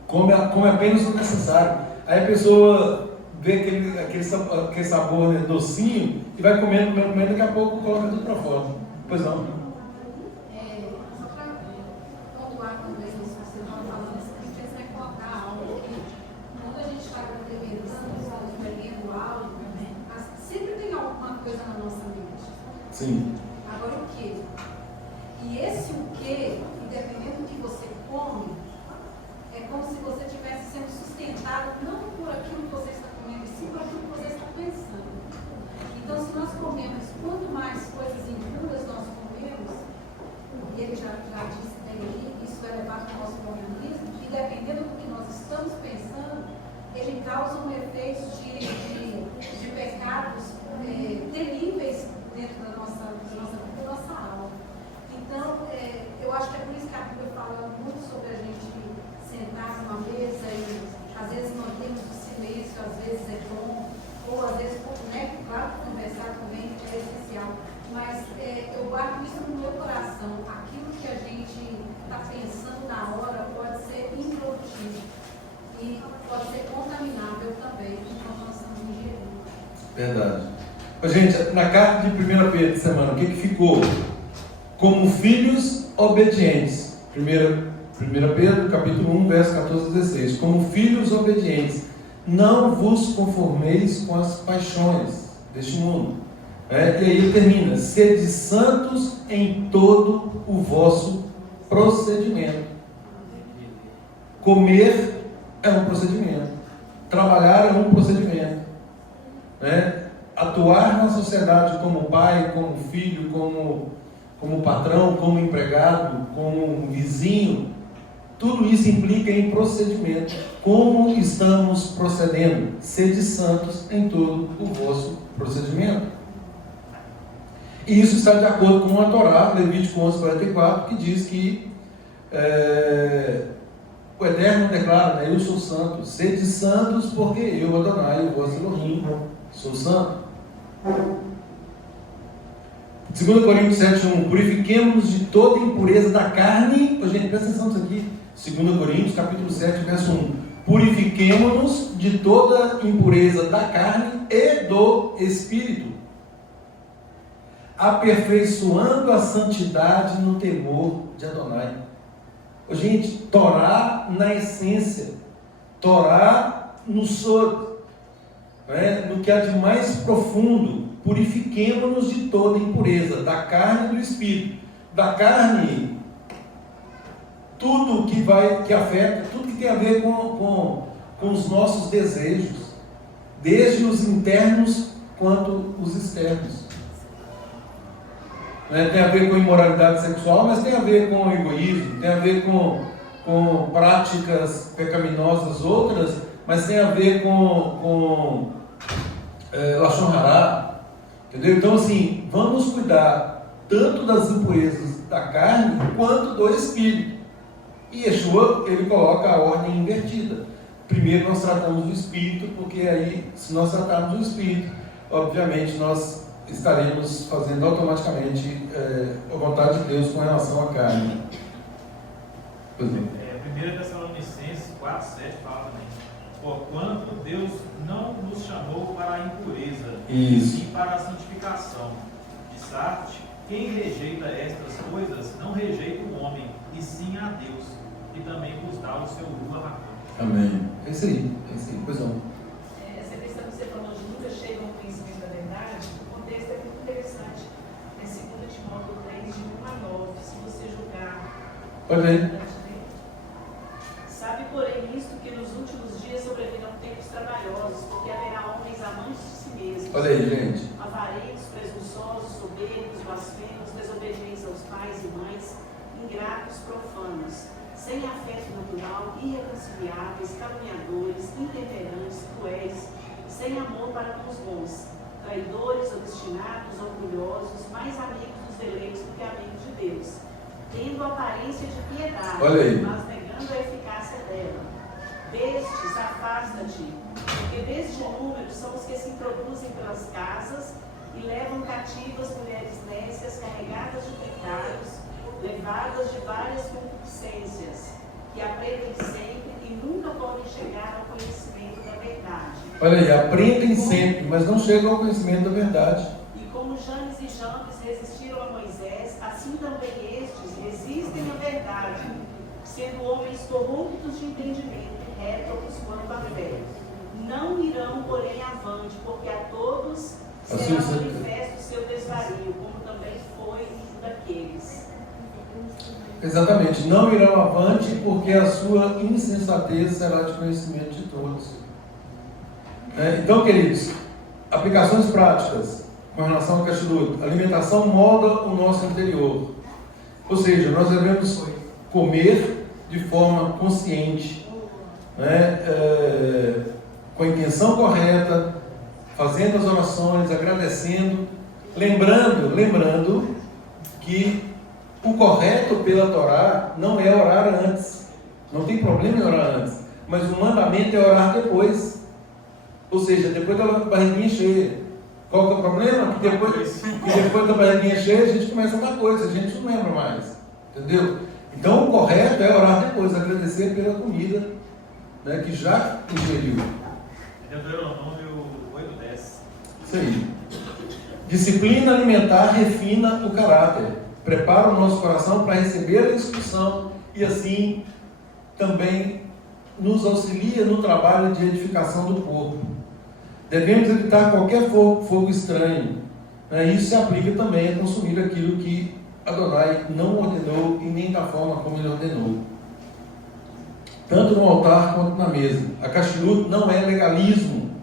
Come apenas o necessário. Aí a pessoa vê aquele sabor, né, docinho e vai comendo, daqui a pouco coloca tudo para fora. Pois não. Só para pontuar também isso que você estava falando, você tem que recordar algo que quando a gente está complementando, escolhendo algo, sempre tem alguma coisa na nossa mente. Sim. Agora o quê? E esse o quê, dependendo do que você come, é como se você estivesse sendo sustentado não por aquilo que você está comendo, e sim por aquilo que você está pensando. Então, se nós comemos, quanto mais coisas impuras nós comemos, e ele já disse bem aqui, isso é levado para o nosso organismo, e dependendo do que nós estamos pensando, ele causa um efeito de pecados terríveis dentro da nossa alma. Então, eu acho que é por isso que a Bíblia fala muito sobre a gente sentar numa mesa e às vezes mantemos o silêncio, às vezes é bom, ou às vezes, né, claro que conversar também é essencial, mas eu guardo isso no meu coração. Aquilo que a gente está pensando na hora pode ser improdutivo e pode ser contaminável também, enquanto nós estamos ingerindo. Verdade. Gente, na carta de 1 Pedro de semana, o que ficou? Como filhos obedientes. 1 Pedro, capítulo 1, verso 14 e 16. Como filhos obedientes, não vos conformeis com as paixões deste mundo. E aí ele termina: sede santos em todo o vosso procedimento. Comer é um procedimento. Trabalhar é um procedimento. Atuar na sociedade como pai, como filho, como patrão, como empregado, como vizinho, tudo isso implica em procedimento. Como estamos procedendo? Sede santos em todo o vosso procedimento. E isso está de acordo com a Torá, Levítico 11:44, que diz que o Eterno declara, né, eu sou santo, sede santos porque eu, Adonai, o vosso Elohim, sou santo. 2 Coríntios 7:1, purifiquemos-nos de toda impureza da carne. Gente, presta atenção nisso aqui. 2 Coríntios, capítulo 7, verso 1. Purifiquemos-nos de toda impureza da carne e do espírito, aperfeiçoando a santidade no temor de Adonai. Gente, Torá na essência, Torá no sod, né? No que há de mais profundo. Purifiquemos-nos de toda impureza da carne e do espírito. Da carne, tudo que afeta, tudo que tem a ver com os nossos desejos, desde os internos quanto os externos. Tem a ver com imoralidade sexual, mas tem a ver com egoísmo, tem a ver com práticas pecaminosas outras, mas tem a ver com lashon hará, entendeu? Então, assim, vamos cuidar tanto das impurezas da carne quanto do espírito. E Yeshua, ele coloca a ordem invertida. Primeiro nós tratamos do espírito, porque aí, se nós tratarmos do espírito, obviamente nós estaremos fazendo automaticamente a vontade de Deus com relação à carne. Pois bem. 1 Tessalonicenses 4:7 fala também: porquanto Deus não nos chamou para a impureza, e sim para a santificação. De Sarte, quem rejeita estas coisas não rejeita o homem, e sim a Deus, que também vos dá o seu Ruach. Amém. É isso aí, pois não. Essa questão que você falou de nunca chega ao conhecimento da verdade, o contexto é muito interessante. É 2 Timóteo 3, de 1 a 9, se você julgar. Olha aí. Sabe, porém, isto que nos últimos dias sobrevirão tempos trabalhosos, porque haverá homens amantes de si mesmos. Olha aí, gente. Avarentos, presunçosos, soberbos, blasfemos, desobedientes aos pais e mães, ingratos, profanos, sem afeto natural, irreconciliáveis, caluniadores, intemperantes, cruéis, sem amor para com os bons, traidores, obstinados, orgulhosos, mais amigos dos eleitos do que amigos de Deus, tendo aparência de piedade, mas negando a eficácia dela. Destes, afasta-te, porque desde número são os que se introduzem pelas casas e levam cativas mulheres nécias, carregadas de pecados, levadas de várias concupiscências, que aprendem sempre e nunca podem chegar ao conhecimento da verdade. Olha aí, aprendem sempre, mas não chegam ao conhecimento da verdade. E como Janes e Jambres resistiram a Moisés, assim também estes resistem à verdade, sendo homens corruptos de entendimento e réprobos quanto à fé. Não irão, porém, avante, porque a todos será manifesto o seu desvario, como também foi daqueles. Exatamente, não irão avante, porque a sua insensatez será de conhecimento de todos. Então, queridos, aplicações práticas com relação ao kashrut. Alimentação molda o nosso interior. Ou seja, nós devemos comer de forma consciente, com a intenção correta, fazendo as orações, agradecendo, lembrando que o correto pela Torá não é orar antes. Não tem problema em orar antes. Mas o mandamento é orar depois. Ou seja, depois da barriguinha cheia. Qual que é o problema? Que depois da barriguinha cheia a gente começa a dar coisa, a gente não lembra mais. Entendeu? Então o correto é orar depois, agradecer pela comida, né, que já ingeriu. Deuteronômio 8:10. Isso aí. Disciplina alimentar refina o caráter. Prepara o nosso coração para receber a instrução e assim também nos auxilia no trabalho de edificação do corpo. Devemos evitar qualquer fogo estranho. Isso se aplica também a consumir aquilo que Adonai não ordenou e nem da forma como ele ordenou. Tanto no altar quanto na mesa. A kashrut não é legalismo,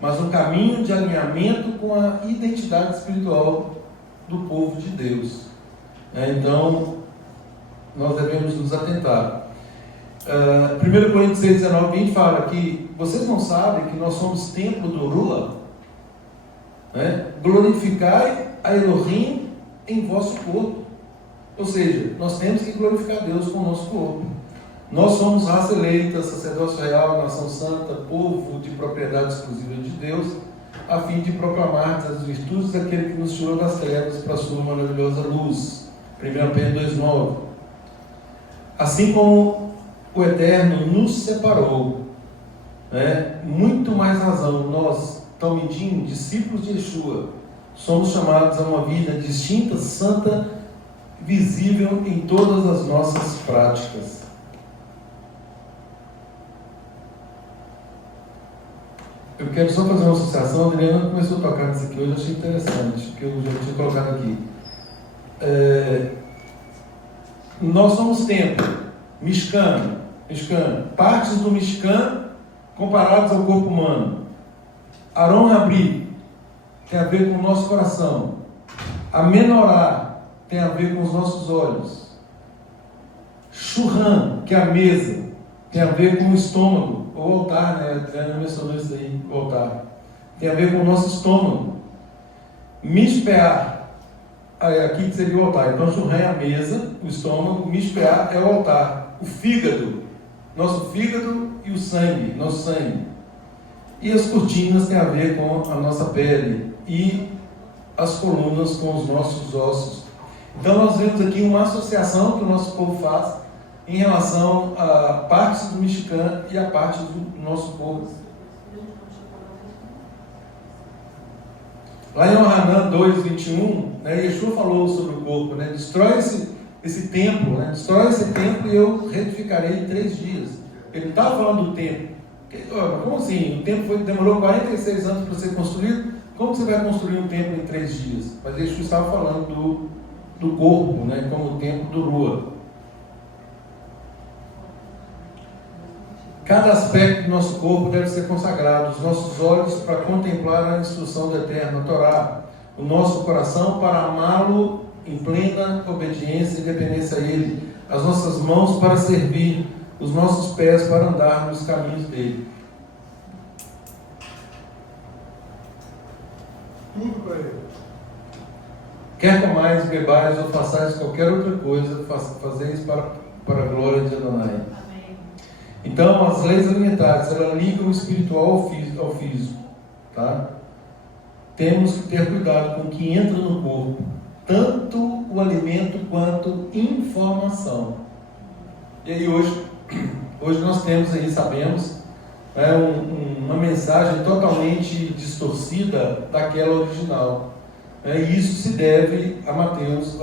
mas um caminho de alinhamento com a identidade espiritual do povo de Deus. Então, nós devemos nos atentar. 1 Coríntios 6, 19, 20 fala que vocês não sabem que nós somos templo do Rua? Né? Glorificai a Elohim em vosso corpo. Ou seja, nós temos que glorificar Deus com o nosso corpo. Nós somos raça eleita, sacerdócio real, nação santa, povo de propriedade exclusiva de Deus, a fim de proclamar as virtudes daquele que nos tirou das trevas para a sua maravilhosa luz. 1 Pedro 2,9. Assim como o Eterno nos separou, né? Muito mais razão, nós, Talmidim, discípulos de Yeshua, somos chamados a uma vida distinta, santa, visível em todas as nossas práticas. Eu quero só fazer uma associação. A Adriana começou a tocar nisso aqui hoje, eu achei interessante, porque eu já tinha colocado aqui. Nós somos templo, Mishkan, partes do Mishkan comparadas ao corpo humano. Aron Habri tem a ver com o nosso coração. A Menorá tem a ver com os nossos olhos. Shurran, que é a mesa, tem a ver com o estômago, ou altar, né? A Adriana mencionou isso aí, o altar. Tem a ver com o nosso estômago. Mishpeah, aqui seria o altar. Então, Shurran é a mesa, o estômago. Mishpeah é o altar. O fígado, nosso fígado e o sangue, nosso sangue. E as cortinas têm a ver com a nossa pele. E as colunas com os nossos ossos. Então, nós vemos aqui uma associação que o nosso povo faz em relação a partes do Mishkan e a partes do nosso corpo. Lá em Yohanan 2:21, né, Yeshua falou sobre o corpo, né, destrói esse templo, né, destrói esse templo e eu reedificarei em 3 dias. Ele não estava falando do templo. Como assim? O templo demorou 46 anos para ser construído. Como você vai construir um templo em 3 dias? Mas Yeshua estava falando do corpo, né, como o templo do Rua. Cada aspecto do nosso corpo deve ser consagrado, os nossos olhos para contemplar a instrução do Eterno, a Torá, o nosso coração para amá-lo em plena obediência e dependência a Ele, as nossas mãos para servir, os nossos pés para andar nos caminhos dele. Tudo para Ele. Quer comais, bebais ou façais qualquer outra coisa, fazeis para a glória de Adonai. Então, as leis alimentares, elas ligam o espiritual ao físico, tá? Temos que ter cuidado com o que entra no corpo, tanto o alimento quanto informação. E aí hoje nós temos aí, sabemos, né, uma mensagem totalmente distorcida daquela original. E isso se deve a Mateus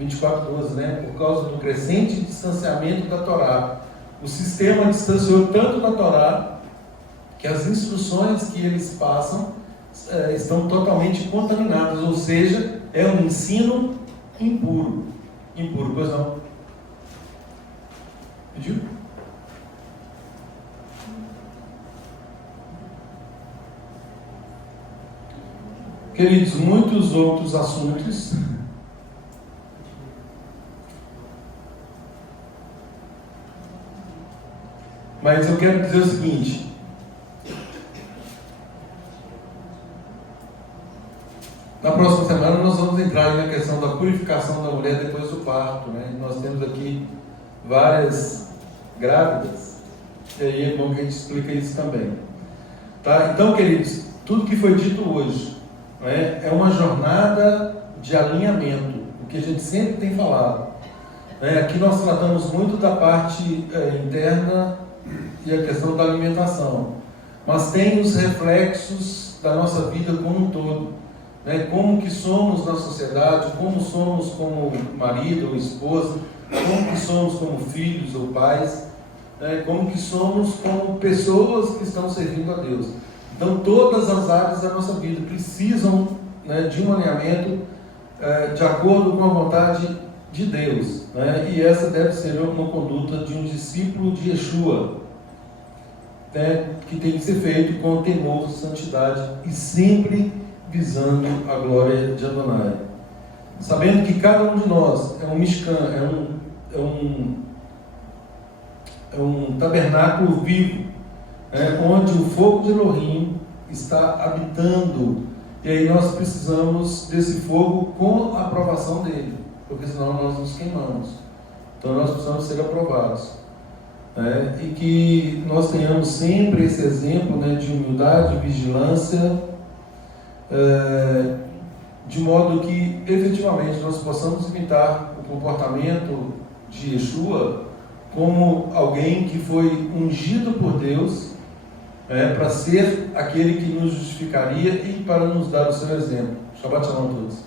24:12, né? Por causa do crescente distanciamento da Torá. O sistema distanciou tanto da Torá que as instruções que eles passam estão totalmente contaminadas, ou seja, é um ensino impuro. Impuro, pois não? Pediu? Queridos, muitos outros assuntos. Mas eu quero dizer o seguinte: na próxima semana nós vamos entrar na questão da purificação da mulher depois do parto, né? Nós temos aqui várias grávidas, e aí é bom que a gente explique isso também, tá? Então, queridos, tudo que foi dito hoje, né, é uma jornada de alinhamento, o que a gente sempre tem falado. Aqui nós tratamos muito da parte interna e a questão da alimentação, mas tem os reflexos da nossa vida como um todo, né? Como que somos na sociedade, como somos como marido ou esposa, como que somos como filhos ou pais, né? Como que somos como pessoas que estão servindo a Deus. Então todas as áreas da nossa vida precisam, né, de um alinhamento de acordo com a vontade de Deus, né? E essa deve ser uma conduta de um discípulo de Yeshua, né, que tem que ser feito com temor, santidade e sempre visando a glória de Adonai. Sabendo que cada um de nós é um Mishkan, um tabernáculo vivo, onde o fogo de Elohim está habitando. E aí nós precisamos desse fogo com a aprovação dele, porque senão nós nos queimamos. Então nós precisamos ser aprovados. E que nós tenhamos sempre esse exemplo, de humildade, vigilância, de modo que efetivamente nós possamos imitar o comportamento de Yeshua como alguém que foi ungido por Deus para ser aquele que nos justificaria e para nos dar o seu exemplo. Shabbat Shalom a todos.